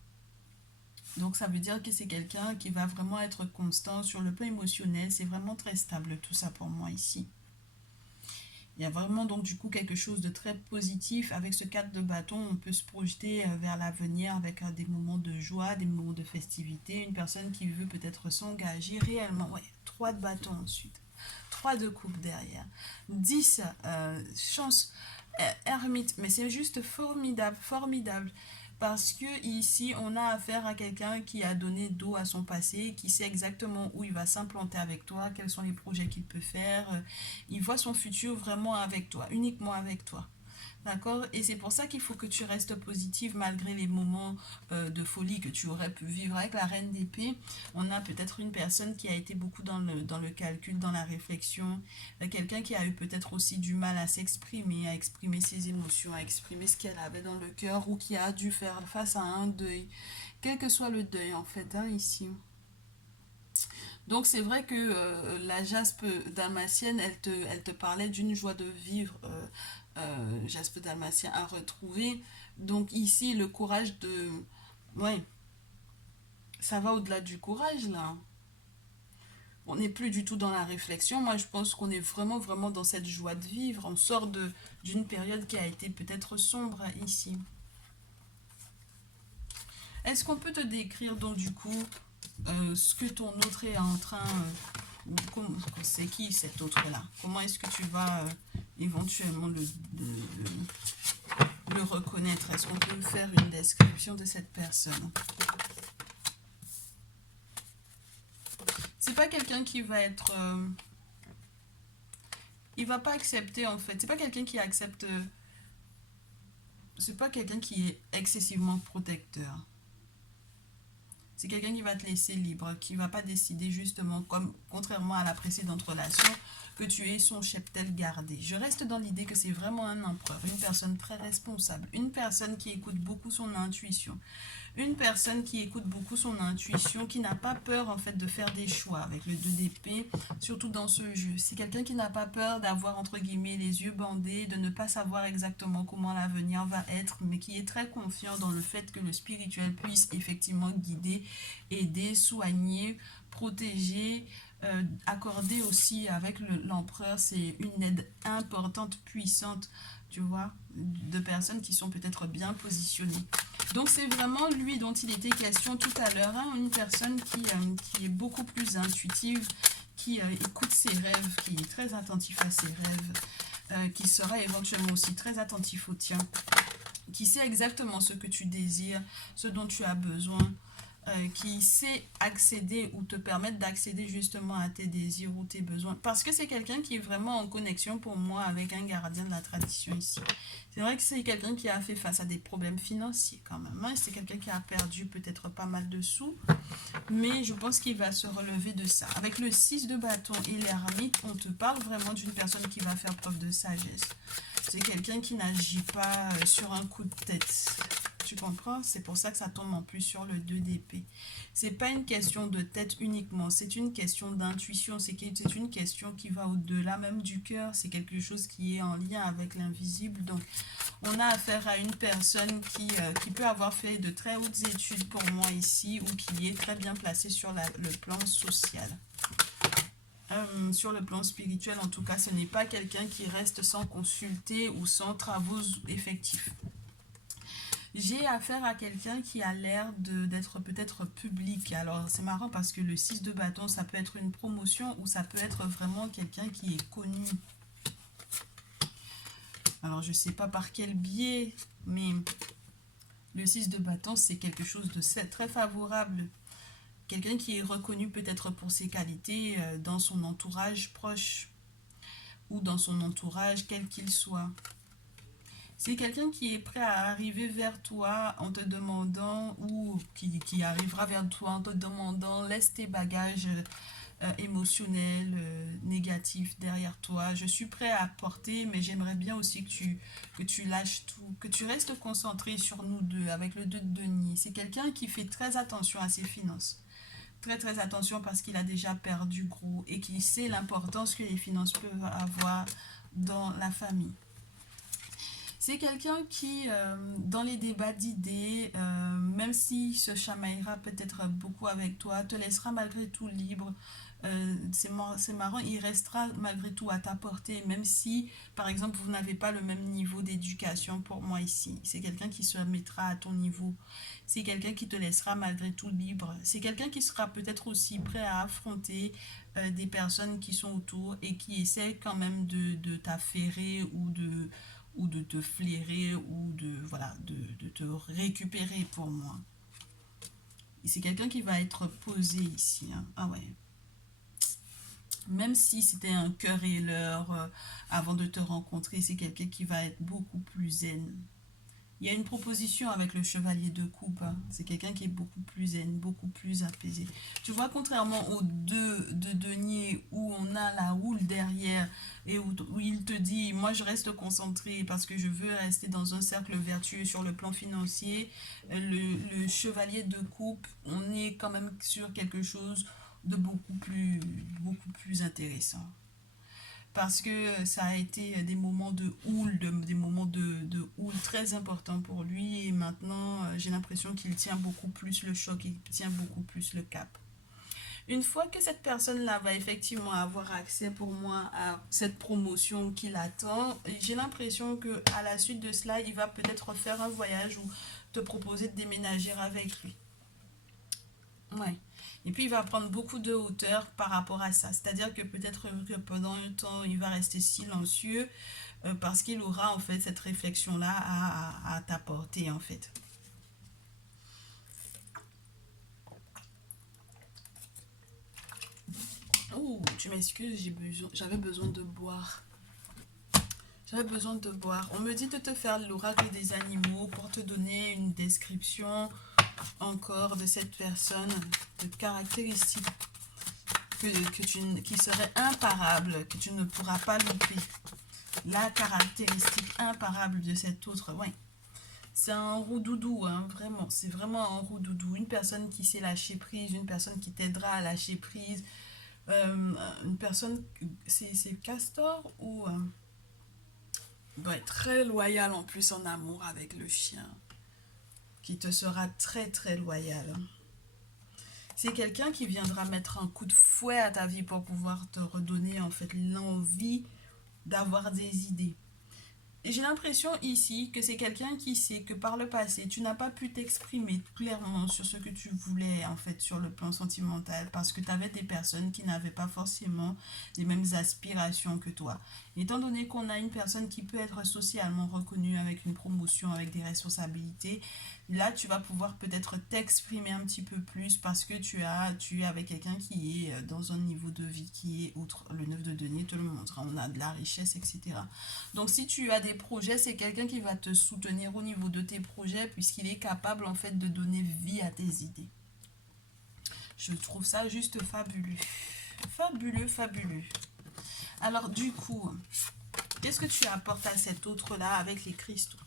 Donc ça veut dire que c'est quelqu'un qui va vraiment être constant sur le plan émotionnel, c'est vraiment très stable tout ça pour moi ici. Il y a vraiment donc du coup quelque chose de très positif. Avec ce 4 de bâton, on peut se projeter vers l'avenir avec des moments de joie, des moments de festivité. Une personne qui veut peut-être s'engager réellement. Ouais, 3 de bâton ensuite. 3 de coupe derrière. 10, chance, ermite. Mais c'est juste formidable, formidable. Parce que ici, on a affaire à quelqu'un qui a donné dos à son passé, qui sait exactement où il va s'implanter avec toi, quels sont les projets qu'il peut faire. Il voit son futur vraiment avec toi, uniquement avec toi. D'accord? Et c'est pour ça qu'il faut que tu restes positive malgré les moments de folie que tu aurais pu vivre avec la reine d'épée. On a peut-être une personne qui a été beaucoup dans le calcul, dans la réflexion. Quelqu'un qui a eu peut-être aussi du mal à s'exprimer, à exprimer ses émotions, à exprimer ce qu'elle avait dans le cœur ou qui a dû faire face à un deuil. Quel que soit le deuil en fait, hein, ici. Donc c'est vrai que la jaspe dalmatienne, elle te parlait d'une joie de vivre, jaspe dalmatien à retrouver. Donc ici, le courage de... Ouais, ça va au-delà du courage là. On n'est plus du tout dans la réflexion. Moi, je pense qu'on est vraiment, vraiment dans cette joie de vivre. On sort d'une période qui a été peut-être sombre ici. Est-ce qu'on peut te décrire donc du coup ce que ton autre est en train... c'est qui cet autre-là? Comment est-ce que tu vas éventuellement le reconnaître. Est-ce qu'on peut faire une description de cette personne? C'est pas quelqu'un qui va être... il va pas accepter en fait. C'est pas quelqu'un qui accepte... c'est pas quelqu'un qui est excessivement protecteur. C'est quelqu'un qui va te laisser libre, qui va pas décider justement, comme contrairement à la précédente relation, que tu es son cheptel gardé. Je reste dans l'idée que c'est vraiment un empereur, une personne très responsable, une personne qui écoute beaucoup son intuition, une personne qui écoute beaucoup son intuition, qui n'a pas peur en fait de faire des choix avec le 2 d'épée, surtout dans ce jeu. C'est quelqu'un qui n'a pas peur d'avoir entre guillemets les yeux bandés, de ne pas savoir exactement comment l'avenir va être, mais qui est très confiant dans le fait que le spirituel puisse effectivement guider, aider, soigner, protéger, accorder aussi avec l'empereur, c'est une aide importante, puissante, tu vois, de personnes qui sont peut-être bien positionnées. Donc c'est vraiment lui dont il était question tout à l'heure, hein, une personne qui est beaucoup plus intuitive, qui écoute ses rêves, qui est très attentif à ses rêves, qui sera éventuellement aussi très attentif au tien, qui sait exactement ce que tu désires, ce dont tu as besoin, qui sait accéder ou te permettre d'accéder justement à tes désirs ou tes besoins. Parce que c'est quelqu'un qui est vraiment en connexion pour moi avec un gardien de la tradition ici. C'est vrai que c'est quelqu'un qui a fait face à des problèmes financiers quand même, hein. C'est quelqu'un qui a perdu peut-être pas mal de sous, mais je pense qu'il va se relever de ça. Avec le 6 de bâton et l'ermite, on te parle vraiment d'une personne qui va faire preuve de sagesse. C'est quelqu'un qui n'agit pas sur un coup de tête. Tu comprends? C'est pour ça que ça tombe en plus sur le 2 d'épée. C'est pas une question de tête uniquement, c'est une question d'intuition, c'est une question qui va au-delà même du cœur, c'est quelque chose qui est en lien avec l'invisible. Donc, on a affaire à une personne qui peut avoir fait de très hautes études pour moi ici, ou qui est très bien placée sur le plan social. Sur le plan spirituel, en tout cas, ce n'est pas quelqu'un qui reste sans consulter ou sans travaux effectifs. J'ai affaire à quelqu'un qui a l'air d'être peut-être public. Alors, c'est marrant parce que le 6 de bâton, ça peut être une promotion ou ça peut être vraiment quelqu'un qui est connu. Alors, je ne sais pas par quel biais, mais le 6 de bâton, c'est quelque chose de très favorable. Quelqu'un qui est reconnu peut-être pour ses qualités dans son entourage proche ou dans son entourage, quel qu'il soit. C'est quelqu'un qui est prêt à arriver vers toi en te demandant, ou qui arrivera vers toi en te demandant, laisse tes bagages émotionnels, négatifs derrière toi. Je suis prêt à porter, mais j'aimerais bien aussi que tu lâches tout, que tu restes concentré sur nous deux avec le 2 de denier. C'est quelqu'un qui fait très attention à ses finances. Très très attention parce qu'il a déjà perdu gros et qu'il sait l'importance que les finances peuvent avoir dans la famille. C'est quelqu'un qui, dans les débats d'idées, même s'il se chamaillera peut-être beaucoup avec toi, te laissera malgré tout libre. C'est marrant, il restera malgré tout à ta portée, même si, par exemple, vous n'avez pas le même niveau d'éducation pour moi ici. C'est quelqu'un qui se mettra à ton niveau. C'est quelqu'un qui te laissera malgré tout libre. C'est quelqu'un qui sera peut-être aussi prêt à affronter des personnes qui sont autour et qui essaient quand même de t'affairer ou de te flairer ou voilà, de te récupérer pour moi. Et c'est quelqu'un qui va être posé ici, hein. Ah ouais. Même si c'était un cœur et l'heure avant de te rencontrer, c'est quelqu'un qui va être beaucoup plus zen. Il y a une proposition avec le chevalier de coupe, hein. C'est quelqu'un qui est beaucoup plus zen, beaucoup plus apaisé. Tu vois, contrairement aux 2 de denier où on a la houle derrière et où il te dit, moi je reste concentré parce que je veux rester dans un cercle vertueux sur le plan financier, le chevalier de coupe, on est quand même sur quelque chose de beaucoup plus intéressant parce que ça a été des moments de houle, des moments de houle très importants pour lui et maintenant j'ai l'impression qu'il tient beaucoup plus le choc, il tient beaucoup plus le cap. Une fois que cette personne-là va effectivement avoir accès pour moi à cette promotion qu'il attend, j'ai l'impression que à la suite de cela, il va peut-être faire un voyage ou te proposer de déménager avec lui. Ouais. Et puis il va prendre beaucoup de hauteur par rapport à ça. C'est-à-dire que peut-être que pendant un temps, il va rester silencieux, parce qu'il aura en fait cette réflexion-là à t'apporter en fait. Oh, tu m'excuses, j'avais besoin de boire. J'avais besoin de boire. On me dit de te faire l'oracle des animaux pour te donner une description encore de cette personne, de caractéristiques qui seraient imparables, que tu ne pourras pas louper. La caractéristique imparable de cet autre, oui. C'est un roux-doudou, hein, vraiment. C'est vraiment un roux-doudou. Une personne qui sait lâcher prise, une personne qui t'aidera à lâcher prise. Une personne, c'est castor ou... doit être très loyal en plus en amour avec le chien. Qui te sera très très loyal. C'est quelqu'un qui viendra mettre un coup de fouet à ta vie pour pouvoir te redonner en fait l'envie d'avoir des idées. Et j'ai l'impression ici que c'est quelqu'un qui sait que par le passé, tu n'as pas pu t'exprimer clairement sur ce que tu voulais en fait sur le plan sentimental parce que tu avais des personnes qui n'avaient pas forcément les mêmes aspirations que toi. Étant donné qu'on a une personne qui peut être socialement reconnue avec une promotion, avec des responsabilités, là tu vas pouvoir peut-être t'exprimer un petit peu plus parce que tu es avec quelqu'un qui est dans un niveau de vie qui est outre. Le 9 de denier te le montre, on a de la richesse, etc. Donc si tu as des projets, c'est quelqu'un qui va te soutenir au niveau de tes projets puisqu'il est capable en fait de donner vie à tes idées. Je trouve ça juste fabuleux. Fabuleux, fabuleux. Alors du coup, qu'est-ce que tu apportes à cet autre-là avec les cristaux?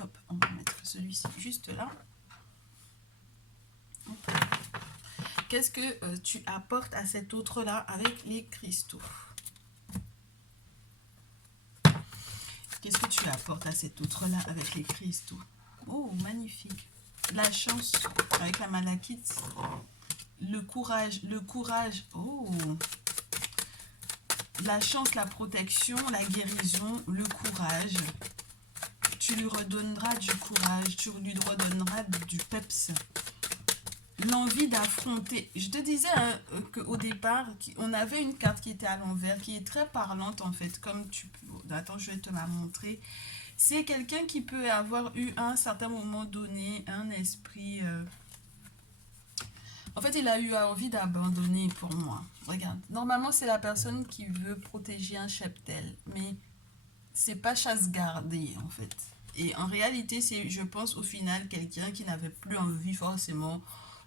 Hop, on va mettre celui-ci juste là. Hop. Qu'est-ce que tu apportes à cet autre-là avec les cristaux? Qu'est-ce que tu apportes à cet autre-là avec les cristaux? Oh, magnifique. La chance avec la malachite. Le courage. Oh. La chance, la protection, la guérison, le courage. Tu lui redonneras du courage, tu lui redonneras du peps. L'envie d'affronter. Je te disais hein, qu'au départ, on avait une carte qui était à l'envers, qui est très parlante en fait, comme tu peux... Attends, je vais te la montrer. C'est quelqu'un qui peut avoir eu à un certain moment donné un esprit... En fait, il a eu envie d'abandonner pour moi. Regarde, normalement, c'est la personne qui veut protéger un cheptel, mais c'est pas chasse gardée en fait. Et en réalité, c'est, je pense, au final, quelqu'un qui n'avait plus envie forcément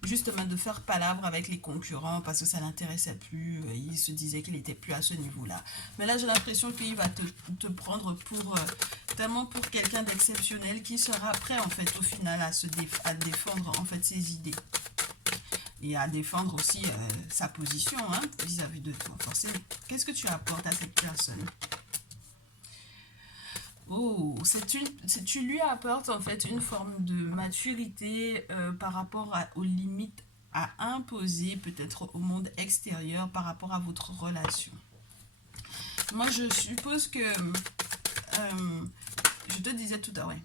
justement de faire palabre avec les concurrents parce que ça l'intéressait plus. Il se disait qu'il était plus à ce niveau-là. Mais là, j'ai l'impression qu'il va te prendre pour tellement pour quelqu'un d'exceptionnel qui sera prêt en fait au final à défendre en fait ses idées. Et à défendre aussi sa position hein, vis-à-vis de toi, forcément. Qu'est-ce que tu apportes à cette personne? Oh, tu lui apportes en fait une forme de maturité par rapport aux limites à imposer peut-être au monde extérieur par rapport à votre relation. Moi, je suppose que, je te disais tout à l'heure, ouais,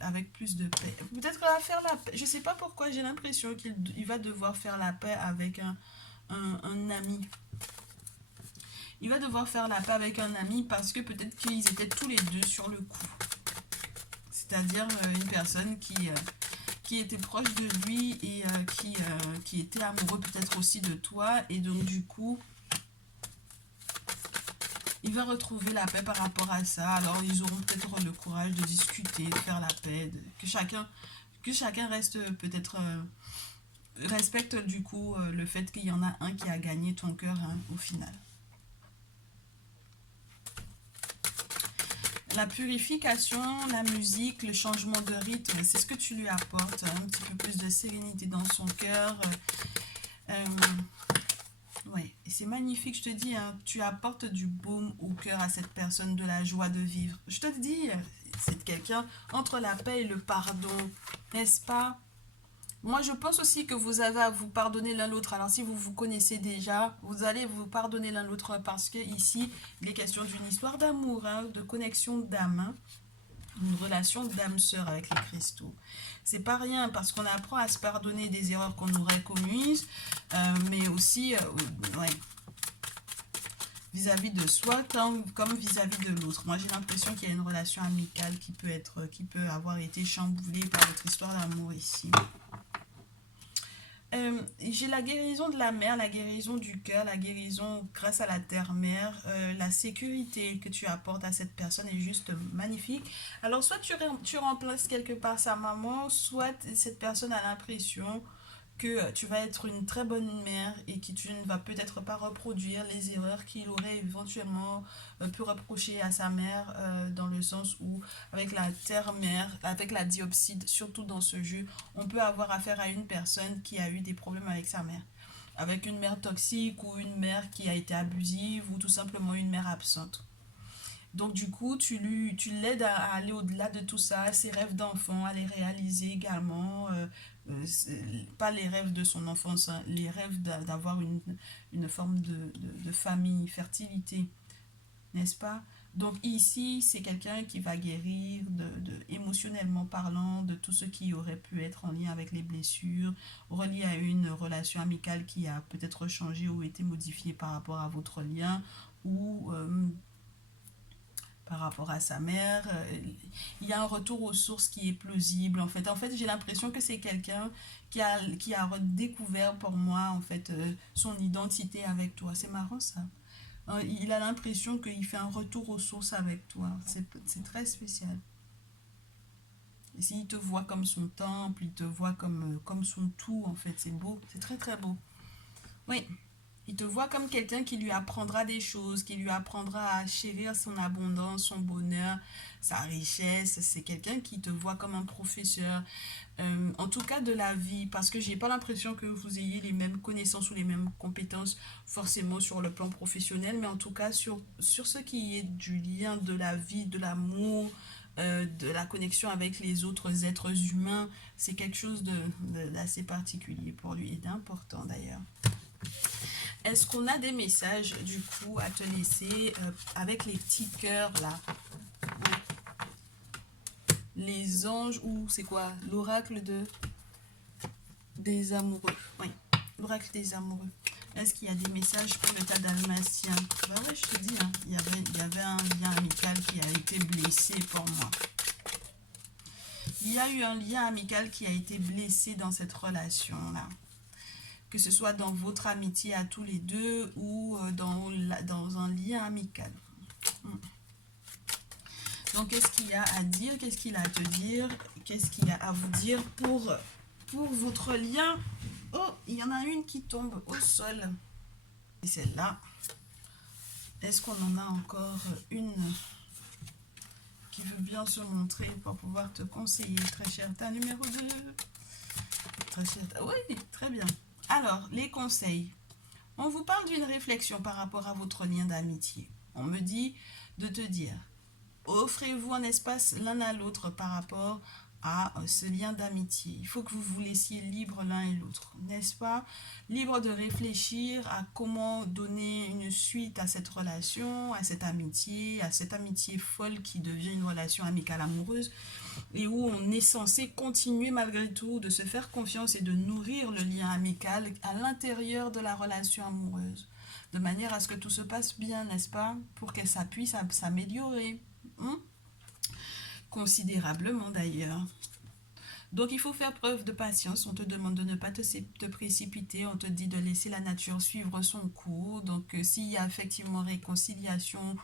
avec plus de paix. Peut-être qu'elle va faire la paix. Je sais pas pourquoi j'ai l'impression qu'il va devoir faire la paix avec un ami. Il va devoir faire la paix avec un ami parce que peut-être qu'ils étaient tous les deux sur le coup. C'est-à-dire une personne qui était proche de lui et qui était amoureux peut-être aussi de toi. Et donc du coup, il va retrouver la paix par rapport à ça. Alors ils auront peut-être le courage de discuter, de faire la paix, que chacun reste peut-être... respecte du coup le fait qu'il y en a un qui a gagné ton cœur hein, au final. La purification, la musique, le changement de rythme, c'est ce que tu lui apportes. Un petit peu plus de sérénité dans son cœur. Ouais, et c'est magnifique, je te dis, hein, tu apportes du baume au cœur à cette personne, de la joie de vivre. Je te dis, c'est quelqu'un entre la paix et le pardon, n'est-ce pas? Moi, je pense aussi que vous avez à vous pardonner l'un l'autre. Alors, si vous vous connaissez déjà, vous allez vous pardonner l'un l'autre parce que ici, il est question d'une histoire d'amour, hein, de connexion d'âme, hein, une relation d'âme-sœur avec les cristaux. C'est pas rien parce qu'on apprend à se pardonner des erreurs qu'on aurait commises, mais aussi, ouais, vis-à-vis de soi comme vis-à-vis de l'autre. Moi, j'ai l'impression qu'il y a une relation amicale qui peut avoir été chamboulée par votre histoire d'amour ici. J'ai la guérison de la mère, la guérison du cœur, la guérison grâce à la terre-mère, la sécurité que tu apportes à cette personne est juste magnifique. Alors, soit tu remplaces quelque part sa maman, soit cette personne a l'impression que tu vas être une très bonne mère et que tu ne vas peut-être pas reproduire les erreurs qu'il aurait éventuellement pu reprocher à sa mère, dans le sens où avec la terre-mère, avec la diopside, surtout dans ce jeu, on peut avoir affaire à une personne qui a eu des problèmes avec sa mère. Avec une mère toxique ou une mère qui a été abusive ou tout simplement une mère absente. Donc du coup, tu l'aides à aller au-delà de tout ça, ses rêves d'enfant, à les réaliser également. Pas les rêves de son enfance, hein, les rêves d'avoir une forme de famille, fertilité, n'est-ce pas? Donc ici, c'est quelqu'un qui va guérir émotionnellement parlant de tout ce qui aurait pu être en lien avec les blessures, relié à une relation amicale qui a peut-être changé ou été modifiée par rapport à votre lien, ou par rapport à sa mère. Il y a un retour aux sources qui est plausible. En fait j'ai l'impression que c'est quelqu'un qui a redécouvert pour moi en fait son identité avec toi. C'est marrant ça. Il a l'impression qu'il fait un retour aux sources avec toi. C'est très spécial. Et s'il te voit comme son temple, il te voit comme son tout, en fait. C'est beau. C'est très très beau. Oui. Il te voit comme quelqu'un qui lui apprendra des choses, qui lui apprendra à chérir son abondance, son bonheur, sa richesse. C'est quelqu'un qui te voit comme un professeur, en tout cas de la vie, parce que j'ai pas l'impression que vous ayez les mêmes connaissances ou les mêmes compétences forcément sur le plan professionnel, mais en tout cas sur ce qui est du lien de la vie, de l'amour, de la connexion avec les autres êtres humains, c'est quelque chose d'assez particulier pour lui et d'important d'ailleurs. Est-ce qu'on a des messages du coup à te laisser avec les petits cœurs là? Les anges, ou c'est quoi? L'oracle des amoureux. Oui, l'oracle des amoureux. Est-ce qu'il y a des messages pour le tas dalmatien? Bah ouais, je te dis, hein, il y avait un lien amical qui a été blessé pour moi. Il y a eu un lien amical qui a été blessé dans cette relation-là. Que ce soit dans votre amitié à tous les deux ou dans un lien amical. Donc, qu'est-ce qu'il y a à dire? Qu'est-ce qu'il a à te dire? Qu'est-ce qu'il y a à vous dire pour votre lien? Oh, il y en a une qui tombe au sol. Et celle-là. Est-ce qu'on en a encore une qui veut bien se montrer pour pouvoir te conseiller? Très cher, ta numéro 2. Très cher. Oui, très bien. Alors, les conseils. On vous parle d'une réflexion par rapport à votre lien d'amitié. On me dit de te dire, offrez-vous un espace l'un à l'autre par rapport à ce lien d'amitié. Il faut que vous vous laissiez libre l'un et l'autre, n'est-ce pas? Libre de réfléchir à comment donner une suite à cette relation, à cette amitié folle qui devient une relation amicale amoureuse, et où on est censé continuer malgré tout de se faire confiance et de nourrir le lien amical à l'intérieur de la relation amoureuse, de manière à ce que tout se passe bien, n'est-ce pas? Pour que ça puisse s'améliorer. Considérablement d'ailleurs. Donc il faut faire preuve de patience, on te demande de ne pas te précipiter, on te dit de laisser la nature suivre son cours. Donc s'il y a effectivement réconciliation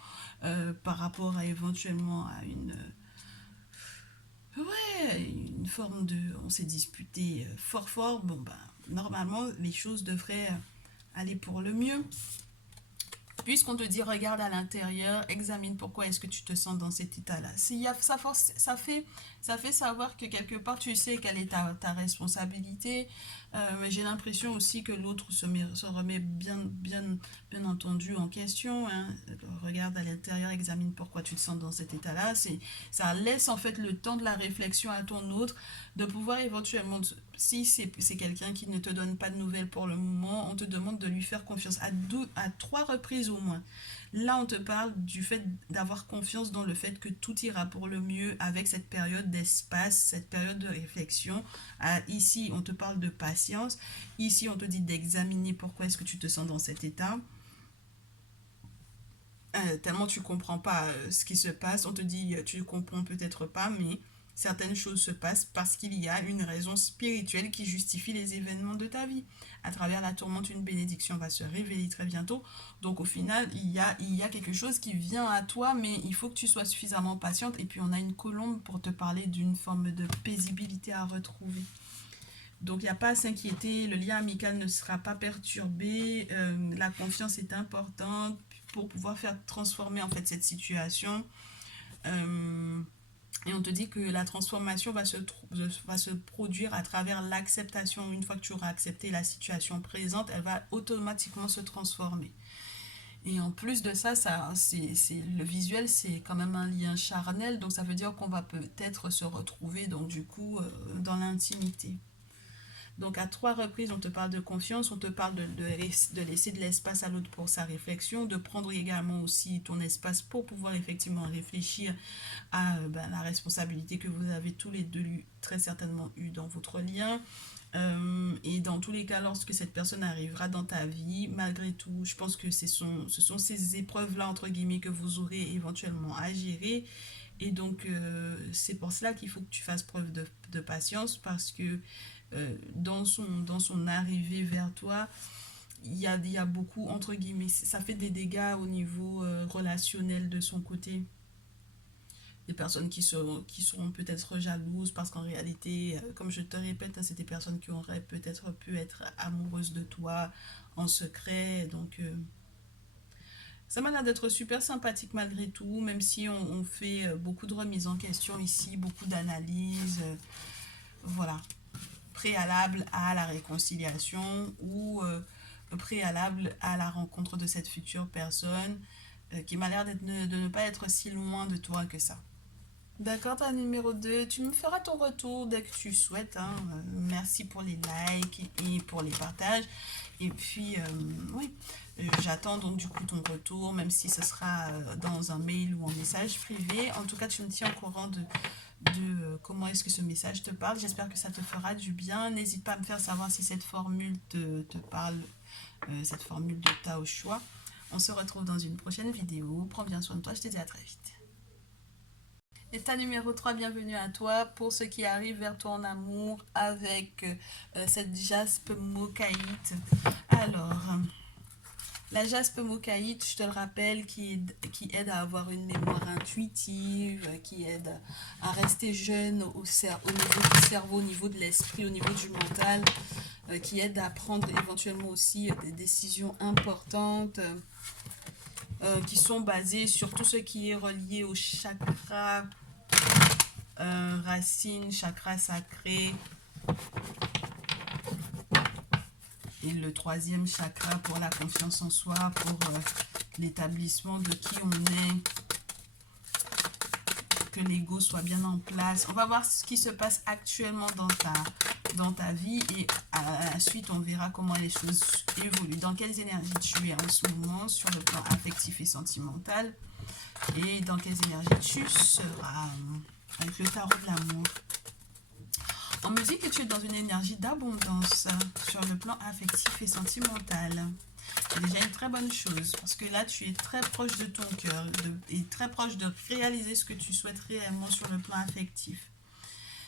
par rapport à éventuellement à une forme de... On s'est disputé fort fort, bon ben normalement les choses devraient aller pour le mieux. Puisqu'on te dit regarde à l'intérieur, examine pourquoi est-ce que tu te sens dans cet état-là. Ça fait savoir que quelque part tu sais quelle est ta responsabilité, mais j'ai l'impression aussi que l'autre se remet bien entendu en question. Hein. Regarde à l'intérieur, examine pourquoi tu te sens dans cet état-là. Ça laisse en fait le temps de la réflexion à ton autre, de pouvoir éventuellement, si c'est quelqu'un qui ne te donne pas de nouvelles pour le moment, on te demande de lui faire confiance à 3 reprises au moins. Là, on te parle du fait d'avoir confiance dans le fait que tout ira pour le mieux avec cette période d'espace, cette période de réflexion. Ici, on te parle de patience. Ici, on te dit d'examiner pourquoi est-ce que tu te sens dans cet état. tellement tu comprends pas ce qui se passe. On te dit, tu ne comprends peut-être pas, mais certaines choses se passent parce qu'il y a une raison spirituelle qui justifie les événements de ta vie. À travers la tourmente, une bénédiction va se révéler très bientôt. Donc au final, il y a quelque chose qui vient à toi, mais il faut que tu sois suffisamment patiente. Et puis on a une colombe pour te parler d'une forme de paisibilité à retrouver. Donc, il n'y a pas à s'inquiéter, le lien amical ne sera pas perturbé, la confiance est importante pour pouvoir faire transformer en fait cette situation. Euh, et on te dit que la transformation va se produire à travers l'acceptation. Une fois que tu auras accepté la situation présente, elle va automatiquement se transformer. Et en plus de ça, le visuel, c'est quand même un lien charnel, donc ça veut dire qu'on va peut-être se retrouver donc du coup dans l'intimité. Donc à 3 reprises, on te parle de confiance, on te parle de laisser de l'espace à l'autre pour sa réflexion, de prendre également aussi ton espace pour pouvoir effectivement réfléchir à la responsabilité que vous avez tous les deux très certainement eu dans votre lien. Et dans tous les cas, lorsque cette personne arrivera dans ta vie, malgré tout, je pense que ce sont ces épreuves-là, entre guillemets, que vous aurez éventuellement à gérer. Et donc, c'est pour cela qu'il faut que tu fasses preuve de patience parce que dans son arrivée vers toi, il y a beaucoup, entre guillemets, ça fait des dégâts au niveau relationnel de son côté. Des personnes qui seront peut-être jalouses parce qu'en réalité, comme je te répète, hein, c'est des personnes qui auraient peut-être pu être amoureuses de toi en secret. Donc, ça m'a l'air d'être super sympathique malgré tout, même si on fait beaucoup de remises en question ici, beaucoup d'analyses. Voilà, préalable à la réconciliation ou préalable à la rencontre de cette future personne qui m'a l'air de ne pas être si loin de toi que ça. D'accord, ta numéro 2, tu me feras ton retour dès que tu souhaites. Hein. Merci pour les likes et pour les partages. Et puis, oui, j'attends donc du coup ton retour, même si ce sera dans un mail ou en message privé. En tout cas, tu me tiens au courant de comment est-ce que ce message te parle. J'espère que ça te fera du bien. N'hésite pas à me faire savoir si cette formule te parle, cette formule de Tao Choix. On se retrouve dans une prochaine vidéo. Prends bien soin de toi, je te dis à très vite. État numéro 3, bienvenue à toi pour ceux qui arrivent vers toi en amour avec cette jaspe mocaïte. Alors, la jaspe mocaïte, je te le rappelle, qui aide à avoir une mémoire intuitive, qui aide à rester jeune au niveau du cerveau, au niveau de l'esprit, au niveau du mental, qui aide à prendre éventuellement aussi des décisions importantes, qui sont basées sur tout ce qui est relié au chakra, racine, chakra sacré. Et le 3e chakra pour la confiance en soi, pour l'établissement de qui on est, que l'ego soit bien en place. On va voir ce qui se passe actuellement dans ta vie et à la suite, on verra comment les choses évoluent. Dans quelles énergies tu es en ce moment sur le plan affectif et sentimental et dans quelles énergies tu seras avec le tarot de l'amour. On me dit que tu es dans une énergie d'abondance sur le plan affectif et sentimental. C'est déjà une très bonne chose parce que là, tu es très proche de ton cœur et très proche de réaliser ce que tu souhaites réellement sur le plan affectif.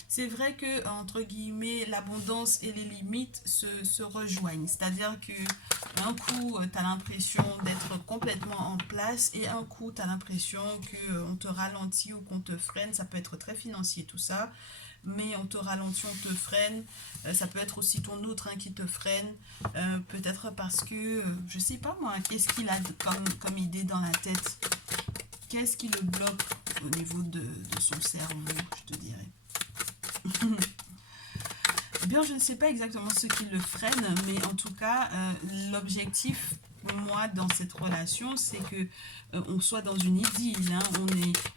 C'est vrai que, entre guillemets, l'abondance et les limites se rejoignent. C'est-à-dire que un coup, tu as l'impression d'être complètement en place et un coup, tu as l'impression qu'on te ralentit ou qu'on te freine. Ça peut être très financier tout ça, mais on te ralentit, on te freine. Ça peut être aussi ton autre qui te freine. Peut-être parce que, je sais pas moi, qu'est-ce qu'il a comme idée dans la tête? Qu'est-ce qui le bloque au niveau de son cerveau, je te dirais. Eh bien, je ne sais pas exactement ce qui le freine, mais en tout cas, l'objectif pour moi dans cette relation, c'est que on soit dans une idylle. Hein.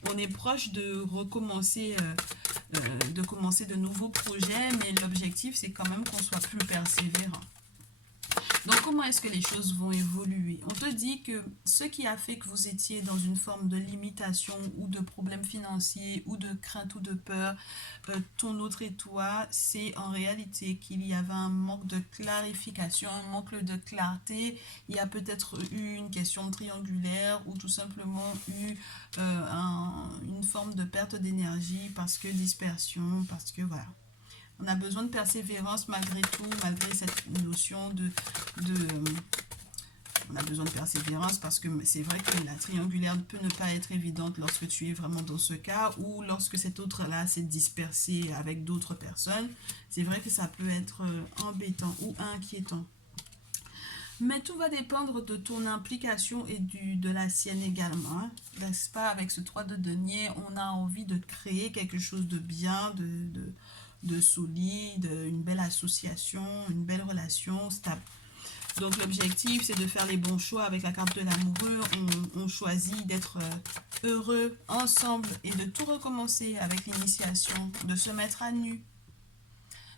On est proche de recommencer, de commencer de nouveaux projets, mais l'objectif, c'est quand même qu'on soit plus persévérant. Donc comment est-ce que les choses vont évoluer? On te dit que ce qui a fait que vous étiez dans une forme de limitation ou de problème financier ou de crainte ou de peur, ton autre et toi, c'est en réalité qu'il y avait un manque de clarification, un manque de clarté. Il y a peut-être eu une question triangulaire ou tout simplement eu une forme de perte d'énergie parce que dispersion, parce que voilà. On a besoin de persévérance malgré tout, malgré cette notion de on a besoin de persévérance parce que c'est vrai que la triangulaire peut ne pas être évidente lorsque tu es vraiment dans ce cas ou lorsque cet autre-là s'est dispersé avec d'autres personnes. C'est vrai que ça peut être embêtant ou inquiétant. Mais tout va dépendre de ton implication et de la sienne également. Hein. N'est-ce pas? Avec ce 3 de denier, on a envie de créer quelque chose de bien, de solide, une belle association, une belle relation stable. Donc l'objectif, c'est de faire les bons choix avec la carte de l'amoureux. On choisit d'être heureux ensemble et de tout recommencer avec l'initiation, de se mettre à nu.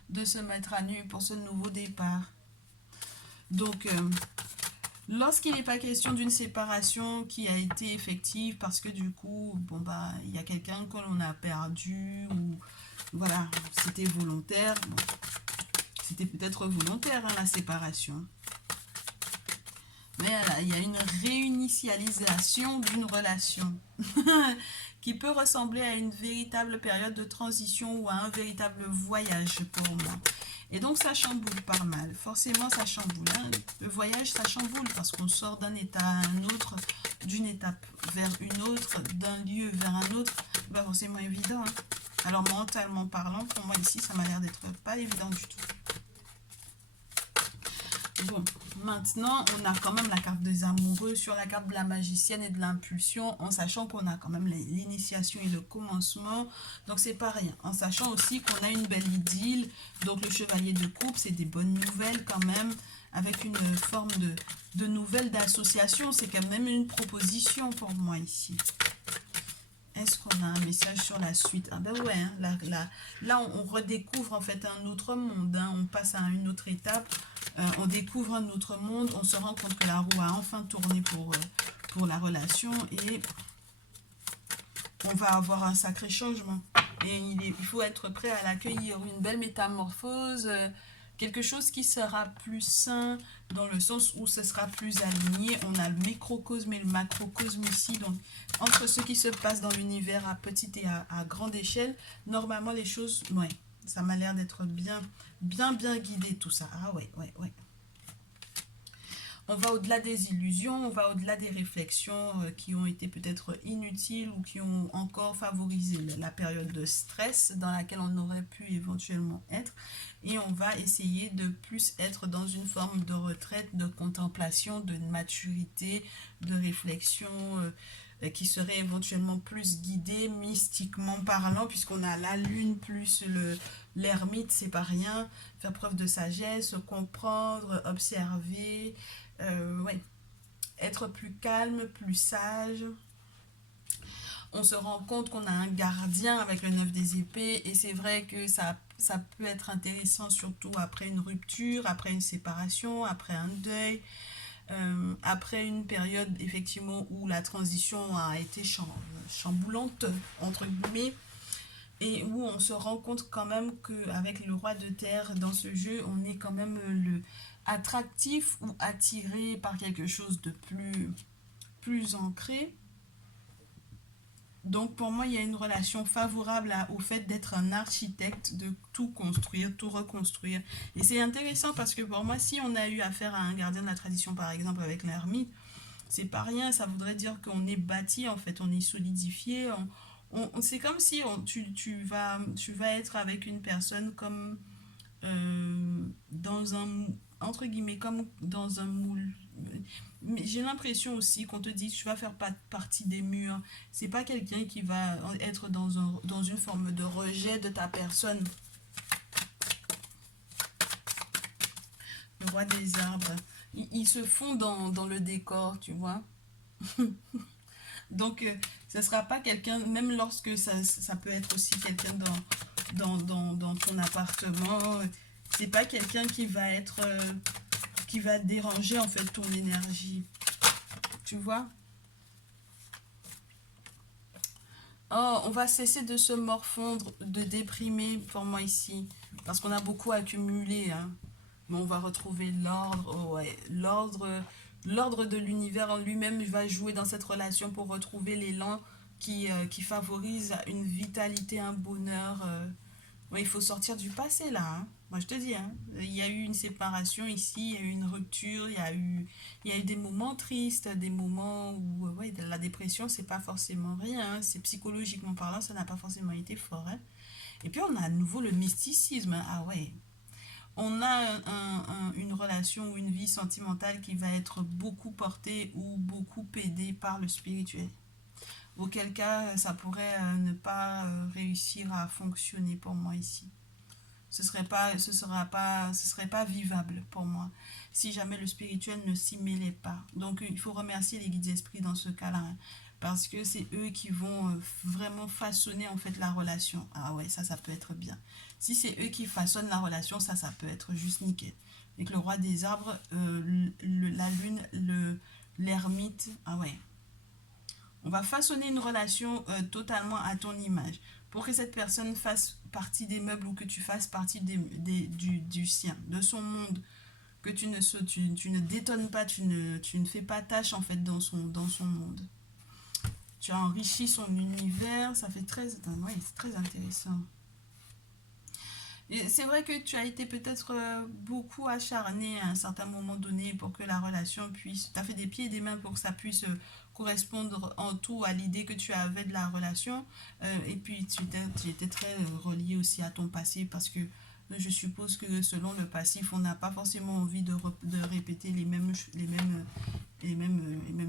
De se mettre à nu pour ce nouveau départ. Donc, lorsqu'il n'est pas question d'une séparation qui a été effective parce que du coup, bon bah, il y a quelqu'un que l'on a perdu ou voilà, c'était volontaire. Bon, c'était peut-être volontaire hein, la séparation. Mais là, il y a une réinitialisation d'une relation qui peut ressembler à une véritable période de transition ou à un véritable voyage pour moi. Et donc ça chamboule pas mal, forcément ça chamboule. Hein. Le voyage ça chamboule parce qu'on sort d'un état à un autre, d'une étape vers une autre, d'un lieu vers un autre. C'est pas forcément évident. Hein. Alors mentalement parlant, pour moi ici ça m'a l'air d'être pas évident du tout. Bon, maintenant, on a quand même la carte des amoureux sur la carte de la magicienne et de l'impulsion, en sachant qu'on a quand même l'initiation et le commencement. Donc, c'est pas rien. En sachant aussi qu'on a une belle idylle. Donc, le chevalier de coupe, c'est des bonnes nouvelles quand même, avec une forme de nouvelle d'association. C'est quand même une proposition pour moi ici. Est-ce qu'on a un message sur la suite? Ah ben ouais, hein, là on redécouvre en fait un autre monde, hein, on passe à une autre étape, on découvre un autre monde, on se rend compte que la roue a enfin tourné pour la relation et on va avoir un sacré changement. Et il faut être prêt à l'accueillir, une belle métamorphose, quelque chose qui sera plus sain dans le sens où ce sera plus aligné. On a le microcosme et le macrocosme ici. Donc, entre ce qui se passe dans l'univers à petite et à grande échelle, normalement, les choses, ouais, ça m'a l'air d'être bien guidé tout ça. Ah ouais. On va au-delà des illusions, on va au-delà des réflexions qui ont été peut-être inutiles ou qui ont encore favorisé la période de stress dans laquelle on aurait pu éventuellement être. Et on va essayer de plus être dans une forme de retraite, de contemplation, de maturité, de réflexion qui serait éventuellement plus guidée mystiquement parlant, puisqu'on a la lune plus l'ermite, c'est pas rien. Faire preuve de sagesse, comprendre, observer, ouais, être plus calme, plus sage. On se rend compte qu'on a un gardien avec le 9 des épées et c'est vrai que ça peut être intéressant surtout après une rupture, après une séparation, après un deuil, après une période effectivement où la transition a été chamboulante entre guillemets et où on se rend compte quand même qu'avec le roi de terre dans ce jeu, on est quand même attractif ou attiré par quelque chose de plus ancré. Donc pour moi, il y a une relation favorable au fait d'être un architecte, de tout construire, tout reconstruire. Et c'est intéressant parce que pour moi, si on a eu affaire à un gardien de la tradition, par exemple avec l'ermite, c'est pas rien, ça voudrait dire qu'on est bâti, en fait, on est solidifié. C'est comme si tu vas être avec une personne comme dans un, entre guillemets, comme dans un moule. Mais j'ai l'impression aussi qu'on te dit que tu vas faire partie des murs. C'est pas quelqu'un qui va être dans une forme de rejet de ta personne. Le roi des arbres. Ils se font dans le décor, tu vois. Donc, ce ne sera pas quelqu'un, même lorsque ça peut être aussi quelqu'un dans ton appartement, c'est pas quelqu'un qui va être qui va déranger en fait ton énergie. Tu vois? Oh, on va cesser de se morfondre, de déprimer pour moi ici. Parce qu'on a beaucoup accumulé, hein. Mais on va retrouver l'ordre. Oh ouais, l'ordre de l'univers en lui-même va jouer dans cette relation pour retrouver l'élan qui favorise une vitalité, un bonheur. Ouais, il faut sortir du passé là, hein. Moi je te dis, hein, il y a eu une séparation ici, il y a eu une rupture, il y a eu des moments tristes, des moments où ouais, la dépression c'est pas forcément rien, hein. C'est psychologiquement parlant, ça n'a pas forcément été fort, hein. Et puis on a à nouveau le mysticisme, hein. Ah ouais, on a une relation ou une vie sentimentale qui va être beaucoup portée ou beaucoup aidée par le spirituel. Auquel cas, ça pourrait ne pas réussir à fonctionner pour moi ici. Ce serait pas vivable pour moi si jamais le spirituel ne s'y mêlait pas. Donc il faut remercier les guides esprits dans ce cas-là, hein, parce que c'est eux qui vont vraiment façonner en fait la relation. Ah ouais, ça peut être bien. Si c'est eux qui façonnent la relation, ça peut être juste nickel. Avec le roi des arbres, la lune, l'ermite, ah ouais. On va façonner une relation totalement à ton image. Pour que cette personne fasse partie des meubles ou que tu fasses partie du sien, de son monde, que tu ne détonnes pas, tu ne fais pas tâche en fait dans son monde. Tu as enrichi son univers, ça fait très, ouais, c'est très intéressant. C'est vrai que tu as été peut-être beaucoup acharné à un certain moment donné pour que la relation puisse... Tu as fait des pieds et des mains pour que ça puisse correspondre en tout à l'idée que tu avais de la relation. Et puis tu étais très relié aussi à ton passé parce que je suppose que selon le passif, on n'a pas forcément envie de répéter les mêmes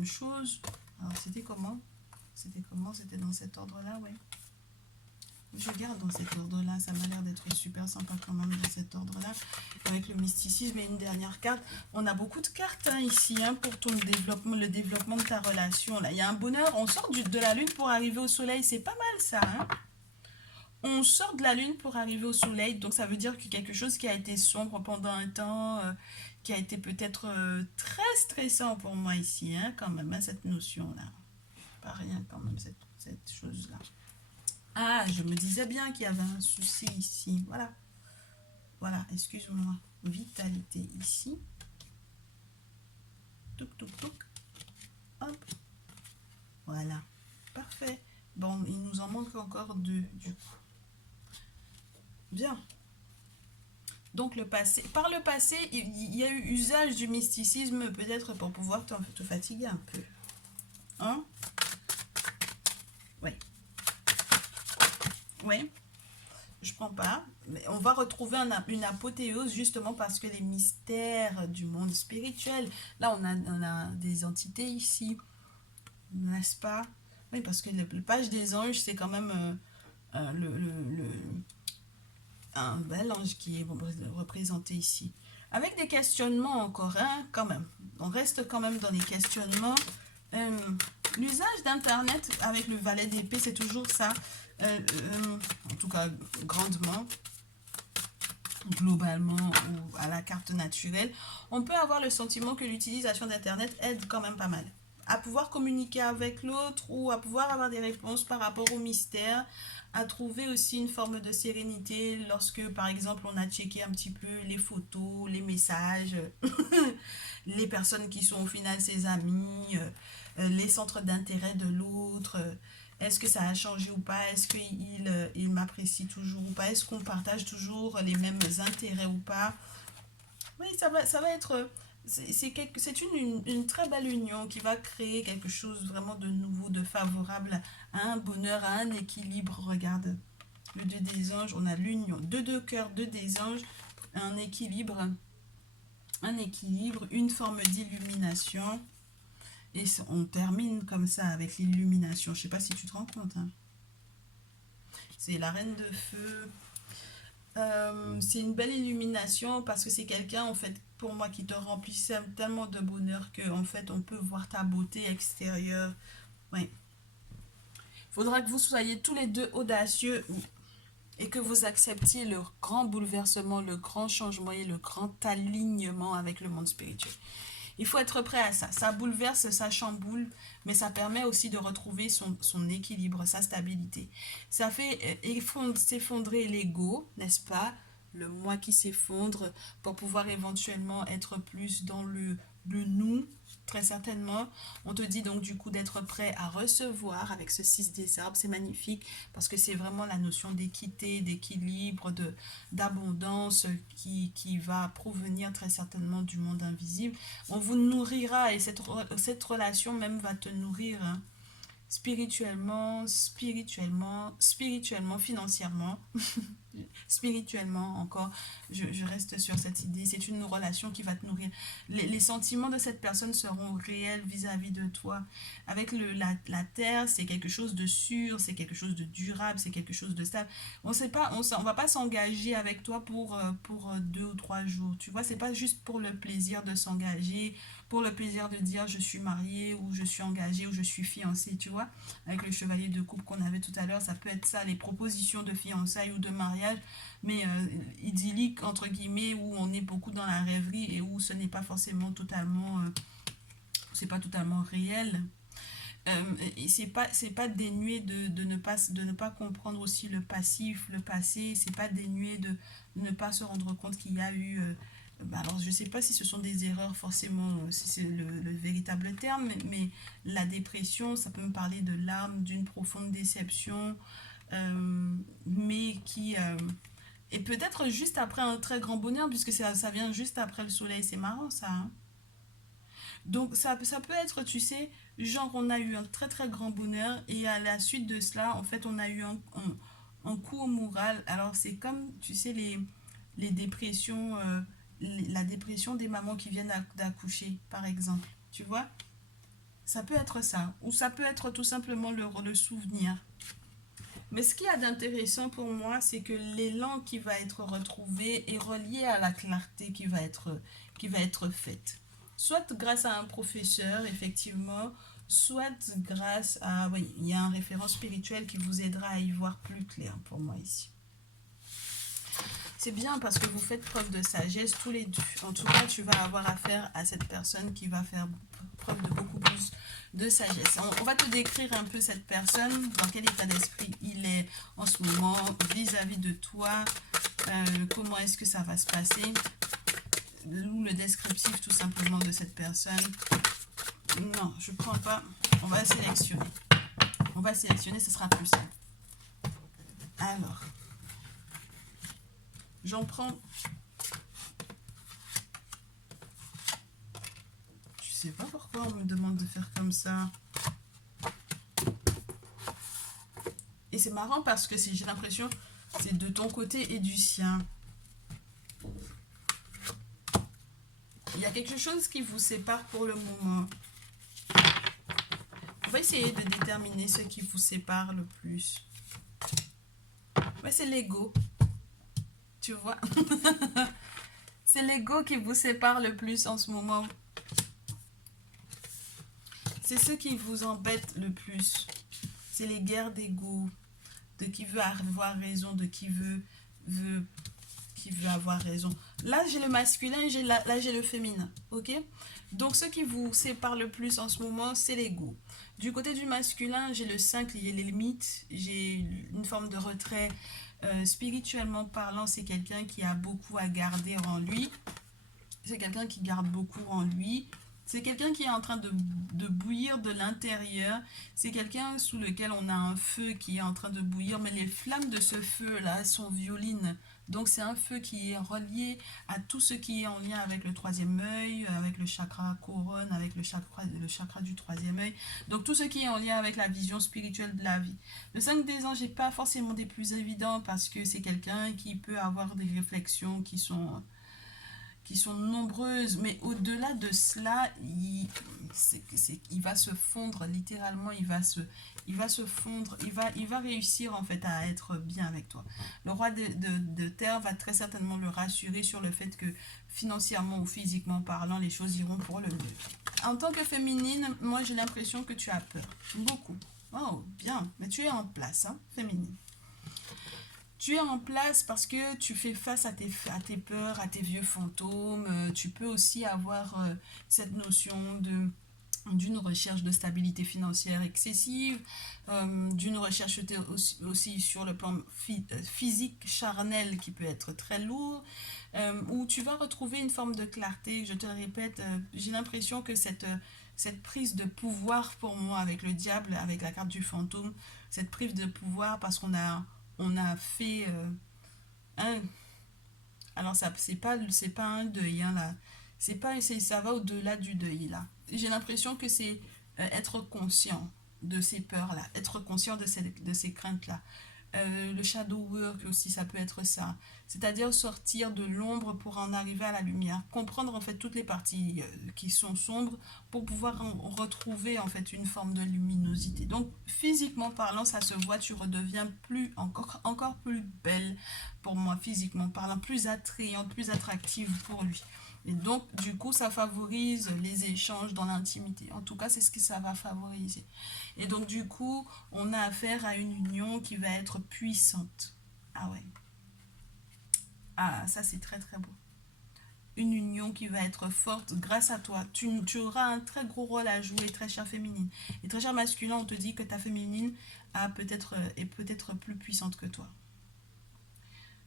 choses. Alors c'était comment? C'était dans cet ordre-là, ouais. Je garde dans cet ordre-là, ça m'a l'air d'être super sympa quand même dans cet ordre-là. Avec le mysticisme et une dernière carte. On a beaucoup de cartes hein, ici hein, pour ton développement, le développement de ta relation. Là. Il y a un bonheur, on sort de la lune pour arriver au soleil, c'est pas mal ça. Hein. On sort de la lune pour arriver au soleil, donc ça veut dire que quelque chose qui a été sombre pendant un temps, qui a été peut-être très stressant pour moi ici, hein, quand même, hein, cette notion-là. Pas rien quand même, cette chose-là. Ah, je me disais bien qu'il y avait un souci ici. Voilà. Voilà, excuse-moi. Vitalité ici. Touc, touc, touc. Hop. Voilà. Parfait. Bon, il nous en manque encore deux, du coup. Bien. Donc, le passé. Par le passé, il y a eu usage du mysticisme, peut-être pour pouvoir te fatiguer un peu. Hein? Oui. Oui. Je prends pas. Mais on va retrouver une apothéose justement parce que les mystères du monde spirituel, là on a des entités ici, n'est-ce pas? Oui, parce que le page des anges, c'est quand même un bel ange qui est représenté ici. Avec des questionnements encore, hein, quand même. On reste quand même dans les questionnements. L'usage d'Internet avec le valet d'épée, c'est toujours ça. En tout cas, grandement, globalement, ou à la carte naturelle, on peut avoir le sentiment que l'utilisation d'Internet aide quand même pas mal à pouvoir communiquer avec l'autre ou à pouvoir avoir des réponses par rapport au mystère, à trouver aussi une forme de sérénité lorsque, par exemple, on a checké un petit peu les photos, les messages, les personnes qui sont au final ses amis, les centres d'intérêt de l'autre. Est-ce que ça a changé ou pas? Est-ce qu'il m'apprécie toujours ou pas? Est-ce qu'on partage toujours les mêmes intérêts ou pas? Oui, ça va être... C'est une très belle union qui va créer quelque chose vraiment de nouveau, de favorable à un bonheur, à un équilibre. Regarde, le 2 des anges, on a l'union. Deux cœurs, 2 des anges, un équilibre, une forme d'illumination. Et on termine comme ça avec l'illumination. Je ne sais pas si tu te rends compte. Hein. C'est la reine de feu. C'est une belle illumination parce que c'est quelqu'un en fait pour moi qui te remplit tellement de bonheur que en fait on peut voir ta beauté extérieure. Ouais. Faudra que vous soyez tous les deux audacieux et que vous acceptiez le grand bouleversement, le grand changement et le grand alignement avec le monde spirituel. Il faut être prêt à ça. Ça bouleverse, ça chamboule, mais ça permet aussi de retrouver son équilibre, sa stabilité. Ça fait s'effondrer l'ego, n'est-ce pas? Le moi qui s'effondre pour pouvoir éventuellement être plus dans le nous, très certainement. On te dit donc du coup d'être prêt à recevoir avec ce 6 des arbres, c'est magnifique parce que c'est vraiment la notion d'équité, d'équilibre, d'abondance qui va provenir très certainement du monde invisible. On vous nourrira et cette relation même va te nourrir, hein, spirituellement, financièrement, spirituellement encore, je reste sur cette idée, c'est une relation qui va te nourrir. Les sentiments de cette personne seront réels vis-à-vis de toi. Avec la terre, c'est quelque chose de sûr, c'est quelque chose de durable, c'est quelque chose de stable. On sait pas, on va pas s'engager avec toi pour 2 ou 3 jours. Tu vois, c'est pas juste pour le plaisir de s'engager, pour le plaisir de dire je suis mariée ou je suis engagée ou je suis fiancée, tu vois. Avec le chevalier de coupe qu'on avait tout à l'heure, ça peut être ça, les propositions de fiançailles ou de mariage, mais idyllique, entre guillemets, où on est beaucoup dans la rêverie et où ce n'est pas forcément totalement, c'est pas totalement réel. Et c'est pas dénué de ne pas comprendre aussi le passif, le passé, c'est pas dénué de ne pas se rendre compte qu'il y a eu alors je sais pas si ce sont des erreurs forcément, si c'est le véritable terme, mais la dépression, ça peut me parler de larmes, d'une profonde déception, mais qui et peut-être juste après un très grand bonheur, puisque ça vient juste après le soleil, c'est marrant ça, hein. Donc ça peut être, tu sais, genre on a eu un très très grand bonheur et à la suite de cela, en fait, on a eu un coup au moral. Alors c'est comme, tu sais, les dépressions, la dépression des mamans qui viennent d'accoucher, par exemple. Tu vois, ça peut être ça. Ou ça peut être tout simplement le souvenir. Mais ce qu'il y a d'intéressant pour moi, c'est que l'élan qui va être retrouvé est relié à la clarté qui va être faite. Soit grâce à un professeur, effectivement, soit grâce à... Oui, il y a un référent spirituel qui vous aidera à y voir plus clair pour moi ici. C'est bien parce que vous faites preuve de sagesse tous les deux. En tout cas, tu vas avoir affaire à cette personne qui va faire preuve de beaucoup plus de sagesse. On va te décrire un peu cette personne, dans quel état d'esprit il est en ce moment, vis-à-vis de toi, comment est-ce que ça va se passer, ou le descriptif tout simplement de cette personne. Non, je ne prends pas. On va sélectionner. On va sélectionner, ce sera plus simple. Alors, j'en prends. Je sais pas pourquoi on me demande de faire comme ça. Et c'est marrant parce que j'ai l'impression c'est de ton côté et du sien. Il y a quelque chose qui vous sépare pour le moment. On va essayer de déterminer ce qui vous sépare le plus. Ouais, c'est l'ego. Tu vois. C'est l'ego qui vous sépare le plus en ce moment. C'est ce qui vous embête le plus. C'est les guerres d'ego. De qui veut avoir raison, de qui veut avoir raison. Là, j'ai le masculin et là, j'ai le féminin. Ok? Donc, ce qui vous sépare le plus en ce moment, c'est l'ego. Du côté du masculin, j'ai le 5, j'ai les limites, j'ai une forme de retrait. Spirituellement parlant, c'est quelqu'un qui a beaucoup à garder en lui. C'est quelqu'un qui garde beaucoup en lui. C'est quelqu'un qui est en train de bouillir de l'intérieur. C'est quelqu'un sous lequel on a un feu qui est en train de bouillir. Mais les flammes de ce feu-là sont violines. Donc c'est un feu qui est relié à tout ce qui est en lien avec le troisième œil, avec le chakra couronne, avec le chakra du troisième œil. Donc tout ce qui est en lien avec la vision spirituelle de la vie. Le 5 des anges n'est pas forcément des plus évidents parce que c'est quelqu'un qui peut avoir des réflexions qui sont nombreuses, mais au-delà de cela, il va se fondre, littéralement, il va se fondre, il va réussir en fait à être bien avec toi. Le roi de terre va très certainement le rassurer sur le fait que financièrement ou physiquement parlant, les choses iront pour le mieux. En tant que féminine, moi j'ai l'impression que tu as peur, beaucoup. Oh, bien, mais tu es en place, hein, féminine. Tu es en place parce que tu fais face à tes peurs, à tes vieux fantômes. Tu peux aussi avoir cette notion de d'une recherche de stabilité financière excessive, d'une recherche aussi sur le plan physique, charnel, qui peut être très lourd, où tu vas retrouver une forme de clarté. Je te le répète, j'ai l'impression que cette prise de pouvoir pour moi avec le diable, avec la carte du fantôme, cette prise de pouvoir parce on a fait un... Alors ça, c'est pas un deuil, hein, là. C'est pas, ça va au-delà du deuil, là. J'ai l'impression que c'est être conscient de ces peurs-là, être conscient de ces craintes-là. Le shadow work aussi, ça peut être ça. C'est-à-dire sortir de l'ombre pour en arriver à la lumière. Comprendre en fait toutes les parties qui sont sombres pour pouvoir retrouver en fait une forme de luminosité. Donc physiquement parlant, ça se voit, tu redeviens encore plus belle pour moi, physiquement parlant, plus attrayante, plus attractive pour lui. Et donc, du coup, ça favorise les échanges dans l'intimité. En tout cas, c'est ce que ça va favoriser. Et donc, du coup, on a affaire à une union qui va être puissante. Ah ouais. Ah, ça, c'est très, très beau. Une union qui va être forte grâce à toi. Tu auras un très gros rôle à jouer, très chère féminine. Et très cher masculin, on te dit que ta féminine est peut-être plus puissante que toi.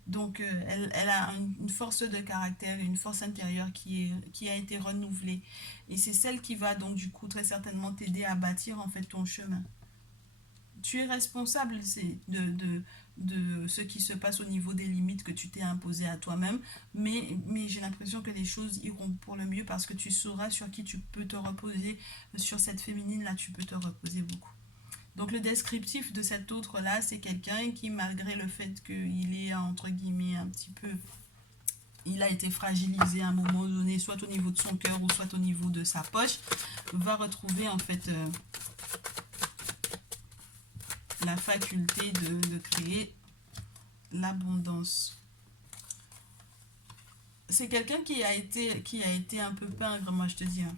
Donc, elle a une force de caractère et une force intérieure qui a été renouvelée. Et c'est celle qui va donc, du coup, très certainement t'aider à bâtir, en fait, ton chemin. Tu es responsable de ce qui se passe au niveau des limites que tu t'es imposées à toi-même. Mais j'ai l'impression que les choses iront pour le mieux parce que tu sauras sur qui tu peux te reposer. Sur cette féminine-là, tu peux te reposer beaucoup. Donc le descriptif de cet autre-là, c'est quelqu'un qui, malgré le fait qu'il est, entre guillemets, un petit peu... Il a été fragilisé à un moment donné, soit au niveau de son cœur ou soit au niveau de sa poche, va retrouver en fait la faculté de créer l'abondance. C'est quelqu'un qui a été un peu pingre, moi je te dis. Hein.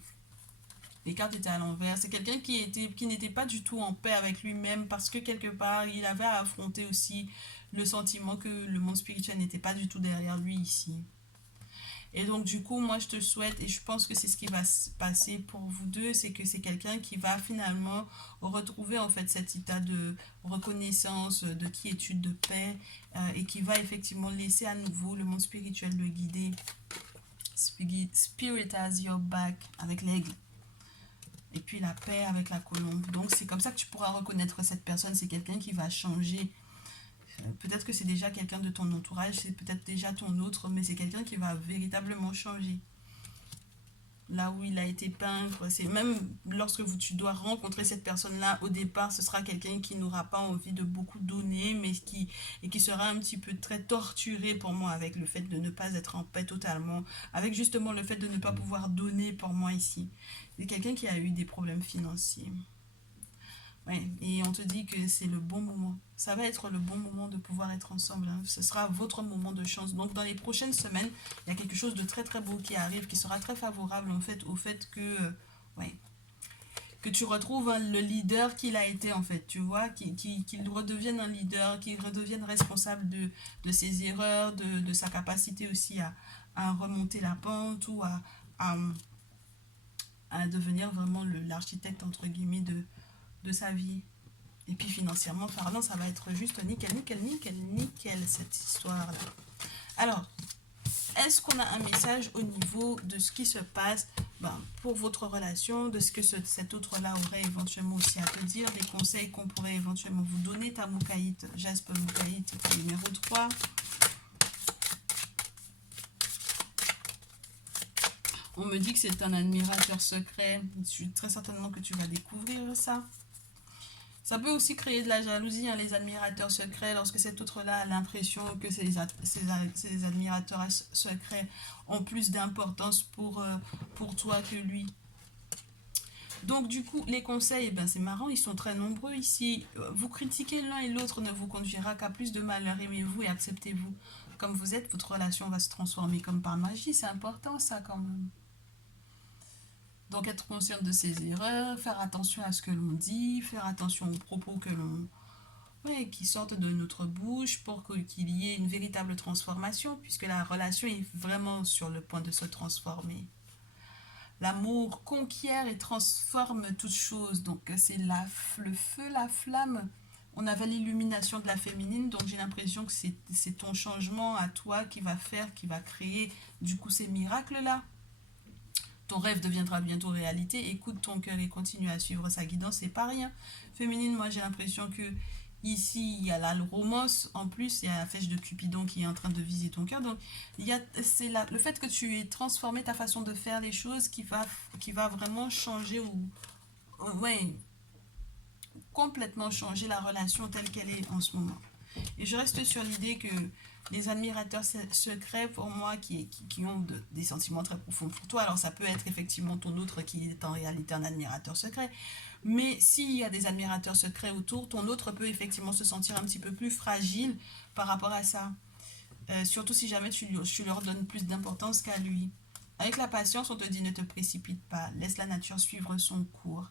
Les cartes étaient à l'envers. C'est quelqu'un qui n'était pas du tout en paix avec lui-même parce que quelque part, il avait à affronter aussi le sentiment que le monde spirituel n'était pas du tout derrière lui ici. Et donc, du coup, moi, je te souhaite, et je pense que c'est ce qui va se passer pour vous deux, c'est que c'est quelqu'un qui va finalement retrouver, en fait, cet état de reconnaissance, de quiétude, de paix, et qui va effectivement laisser à nouveau le monde spirituel le guider. Spirit has your back, avec l'aigle. Et puis la paix avec la colombe. Donc, c'est comme ça que tu pourras reconnaître cette personne. C'est quelqu'un qui va changer. Peut-être que c'est déjà quelqu'un de ton entourage, c'est peut-être déjà ton autre, mais c'est quelqu'un qui va véritablement changer. Là où il a été peint, c'est même lorsque tu dois rencontrer cette personne-là, au départ, ce sera quelqu'un qui n'aura pas envie de beaucoup donner, mais qui sera un petit peu très torturé pour moi avec le fait de ne pas être en paix totalement, avec justement le fait de ne pas pouvoir donner pour moi ici. C'est quelqu'un qui a eu des problèmes financiers. Ouais, et on te dit que c'est le bon moment. Ça va être le bon moment de pouvoir être ensemble. Hein. Ce sera votre moment de chance. Donc, dans les prochaines semaines, il y a quelque chose de très très beau qui arrive, qui sera très favorable en fait au fait que, ouais, que tu retrouves hein, le leader qu'il a été en fait. Tu vois, qu'il redevienne un leader, qu'il redevienne responsable de ses erreurs, de sa capacité aussi à remonter la pente ou à, à devenir vraiment l'architecte entre guillemets de sa vie. Et puis financièrement parlant, ça va être juste nickel, nickel, nickel, nickel cette histoire-là. Alors, est-ce qu'on a un message au niveau de ce qui se passe pour votre relation, de ce que cet autre-là aurait éventuellement aussi à te dire, des conseils qu'on pourrait éventuellement vous donner, ta Moukaït, Jasper Moukaït, numéro 3. On me dit que c'est un admirateur secret. Je suis très certainement que tu vas découvrir ça. Ça peut aussi créer de la jalousie, hein, les admirateurs secrets, lorsque cet autre-là a l'impression que ces admirateurs secrets ont plus d'importance pour toi que lui. Donc du coup, les conseils, ben, c'est marrant, ils sont très nombreux ici. Vous critiquer l'un et l'autre ne vous conduira qu'à plus de malheur. Aimez-vous et acceptez-vous. Comme vous êtes, votre relation va se transformer comme par magie. C'est important ça quand même. Donc être consciente de ses erreurs, faire attention à ce que l'on dit, faire attention aux propos que l'on ouais, qui sortent de notre bouche pour qu'il y ait une véritable transformation, puisque la relation est vraiment sur le point de se transformer. L'amour conquiert et transforme toute chose. Donc c'est le feu, la flamme. On avait l'illumination de la féminine, donc j'ai l'impression que c'est ton changement à toi qui va faire, qui va créer du coup ces miracles-là. Ton rêve deviendra bientôt réalité. Écoute ton cœur et continue à suivre sa guidance, c'est pas rien. Féminine, moi j'ai l'impression que ici il y a la romance, en plus il y a la flèche de Cupidon qui est en train de viser ton cœur. Donc c'est le fait que tu aies transformé ta façon de faire les choses qui va vraiment changer ouais, complètement changer la relation telle qu'elle est en ce moment. Et je reste sur l'idée que les admirateurs secrets, pour moi, qui ont des sentiments très profonds pour toi, alors ça peut être effectivement ton autre qui est en réalité un admirateur secret, mais s'il y a des admirateurs secrets autour, ton autre peut effectivement se sentir un petit peu plus fragile par rapport à ça. Surtout si jamais tu leur donnes plus d'importance qu'à lui. Avec la patience, on te dit ne te précipite pas, laisse la nature suivre son cours.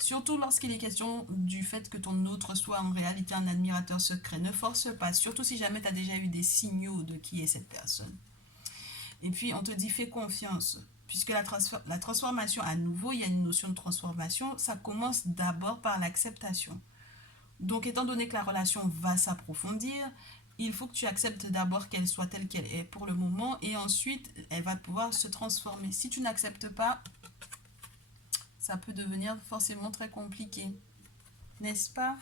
Surtout lorsqu'il est question du fait que ton autre soit en réalité un admirateur secret. Ne force pas, surtout si jamais tu as déjà eu des signaux de qui est cette personne. Et puis on te dit fais confiance, puisque la transformation, à nouveau, il y a une notion de transformation, ça commence d'abord par l'acceptation. Donc étant donné que la relation va s'approfondir, il faut que tu acceptes d'abord qu'elle soit telle qu'elle est pour le moment et ensuite elle va pouvoir se transformer. Si tu n'acceptes pas, ça peut devenir forcément très compliqué, n'est-ce pas?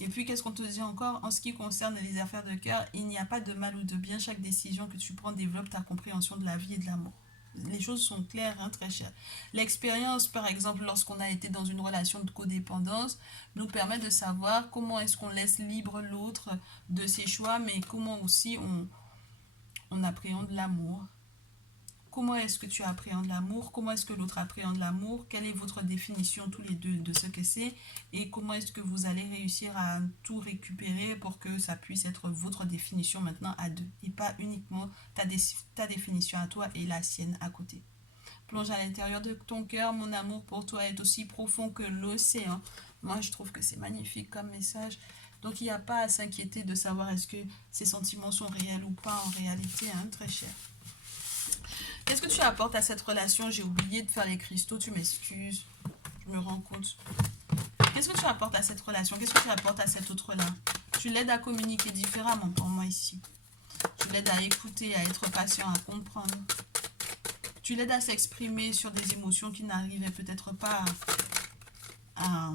Et puis, qu'est-ce qu'on te dit encore? En ce qui concerne les affaires de cœur, il n'y a pas de mal ou de bien. Chaque décision que tu prends développe ta compréhension de la vie et de l'amour. Les choses sont claires, hein, très chères. L'expérience, par exemple, lorsqu'on a été dans une relation de codépendance, nous permet de savoir comment est-ce qu'on laisse libre l'autre de ses choix, mais comment aussi on appréhende l'amour. Comment est-ce que tu appréhendes l'amour? Comment est-ce que l'autre appréhende l'amour? Quelle est votre définition tous les deux de ce que c'est? Et comment est-ce que vous allez réussir à tout récupérer pour que ça puisse être votre définition maintenant à deux et pas uniquement ta définition à toi et la sienne à côté. Plonge à l'intérieur de ton cœur, mon amour pour toi est aussi profond que l'océan. Moi, je trouve que c'est magnifique comme message. Donc, il n'y a pas à s'inquiéter de savoir est-ce que ces sentiments sont réels ou pas en réalité, hein, très cher. Qu'est-ce que tu apportes à cette relation? J'ai oublié de faire les cristaux, tu m'excuses. Je me rends compte. Qu'est-ce que tu apportes à cette relation? Qu'est-ce que tu apportes à cet autre-là? Tu l'aides à communiquer différemment pour moi ici. Tu l'aides à écouter, à être patient, à comprendre. Tu l'aides à s'exprimer sur des émotions qui n'arrivaient peut-être pas à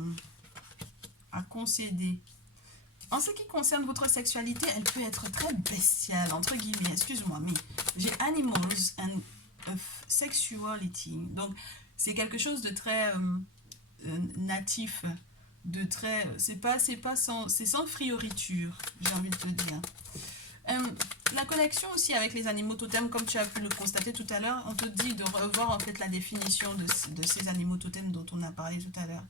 concéder. En ce qui concerne votre sexualité, elle peut être très bestiale, entre guillemets, excuse-moi, mais j'ai animals and sexuality. Donc, c'est quelque chose de très natif, de très... c'est sans frioriture, j'ai envie de te dire. La connexion aussi avec les animaux totems, comme tu as pu le constater tout à l'heure, on te dit de revoir en fait la définition de ces animaux totems dont on a parlé tout à l'heure.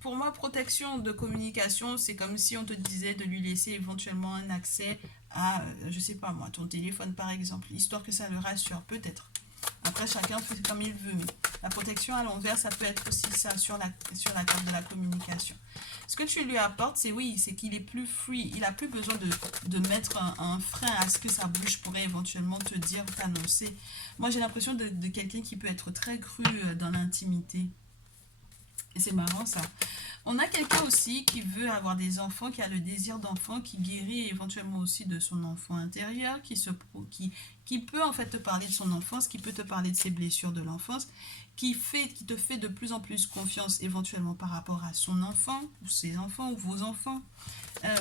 Pour moi, protection de communication, c'est comme si on te disait de lui laisser éventuellement un accès à, je sais pas moi, ton téléphone par exemple, histoire que ça le rassure, peut-être. Après, chacun fait comme il veut, mais la protection à l'envers, ça peut être aussi ça sur la carte de la communication. Ce que tu lui apportes, c'est qu'il est plus free, il n'a plus besoin de mettre un frein à ce que sa bouche pourrait éventuellement te dire, t'annoncer. Moi, j'ai l'impression de quelqu'un qui peut être très cru dans l'intimité. Et c'est marrant ça. On a quelqu'un aussi qui veut avoir des enfants, qui a le désir d'enfant, qui guérit éventuellement aussi de son enfant intérieur, qui peut en fait te parler de son enfance, qui peut te parler de ses blessures de l'enfance, qui te fait de plus en plus confiance éventuellement par rapport à son enfant, ou ses enfants, ou vos enfants,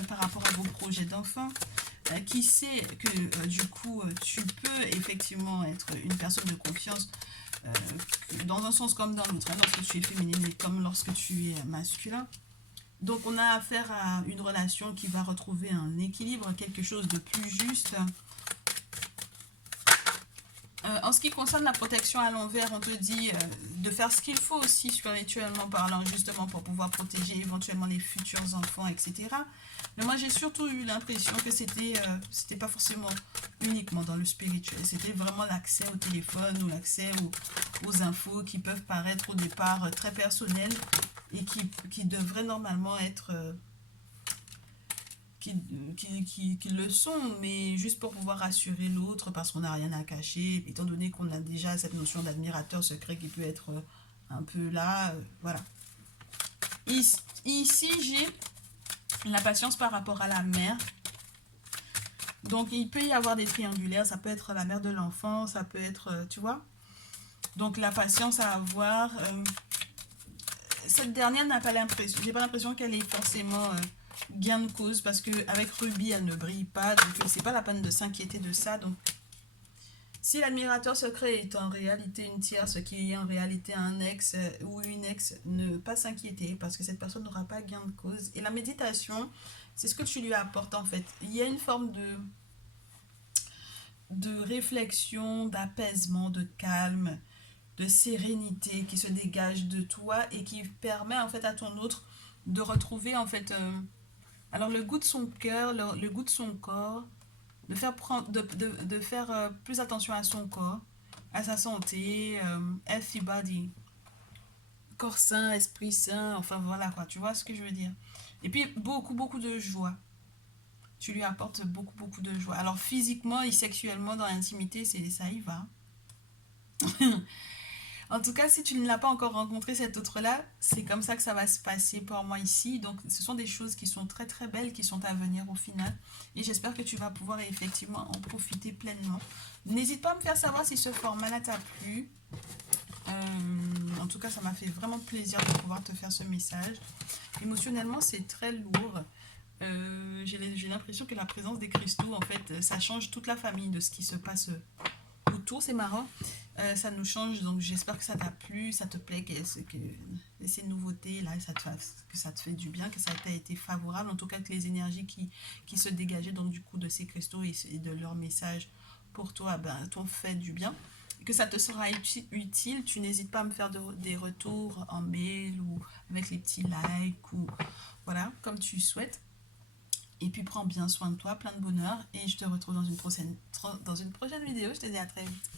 par rapport à vos projets d'enfants, qui sait que du coup tu peux effectivement être une personne de confiance dans un sens comme dans l'autre, hein, lorsque tu es féminine et comme lorsque tu es masculin. Donc on a affaire à une relation qui va retrouver un équilibre, quelque chose de plus juste. En ce qui concerne la protection à l'envers, on te dit de faire ce qu'il faut aussi spirituellement parlant, justement pour pouvoir protéger éventuellement les futurs enfants, etc. Mais moi j'ai surtout eu l'impression que c'était pas forcément uniquement dans le spirituel, c'était vraiment l'accès au téléphone ou l'accès aux infos qui peuvent paraître au départ très personnelles et qui devraient normalement être... qui le sont, mais juste pour pouvoir rassurer l'autre parce qu'on n'a rien à cacher, étant donné qu'on a déjà cette notion d'admirateur secret qui peut être un peu là, voilà. Ici, j'ai la patience par rapport à la mère. Donc, il peut y avoir des triangulaires, ça peut être la mère de l'enfant, ça peut être, tu vois. Donc, la patience à avoir. Cette dernière n'a pas l'impression, j'ai pas l'impression qu'elle est forcément gain de cause parce que avec Ruby, elle ne brille pas, donc c'est pas la peine de s'inquiéter de ça. Donc, si l'admirateur secret est en réalité une tierce qui est en réalité un ex ou une ex, ne pas s'inquiéter parce que cette personne n'aura pas gain de cause. Et la méditation, c'est ce que tu lui apportes en fait. Il y a une forme de réflexion, d'apaisement, de calme, de sérénité qui se dégage de toi et qui permet en fait à ton autre de retrouver en fait alors le goût de son cœur, le goût de son corps, de faire, prendre, de faire plus attention à son corps, à sa santé, healthy body, corps sain, esprit sain, enfin voilà quoi, tu vois ce que je veux dire. Et puis beaucoup de joie. Tu lui apportes beaucoup de joie. Alors physiquement et sexuellement dans l'intimité, ça y va. En tout cas, si tu ne l'as pas encore rencontré, cet autre-là, c'est comme ça que ça va se passer pour moi ici. Donc, ce sont des choses qui sont très belles, qui sont à venir au final. Et j'espère que tu vas pouvoir effectivement en profiter pleinement. N'hésite pas à me faire savoir si ce format-là t'a plu. En tout cas, ça m'a fait vraiment plaisir de pouvoir te faire ce message. Émotionnellement, c'est très lourd. J'ai l'impression que la présence des cristaux, en fait, ça change toute la famille de ce qui se passe autour, c'est marrant. Ça nous change, donc j'espère que ça t'a plu, ça te plaît, ces nouveautés là, que ça te fait du bien, que ça t'a été favorable, en tout cas que les énergies qui se dégageaient donc du coup de ces cristaux et de leur message pour toi, ben, t'ont fait du bien. Que ça te sera utile, tu n'hésites pas à me faire des retours en mail ou avec les petits likes ou voilà, comme tu souhaites. Et puis prends bien soin de toi, plein de bonheur et je te retrouve dans une prochaine vidéo. Je te dis à très vite.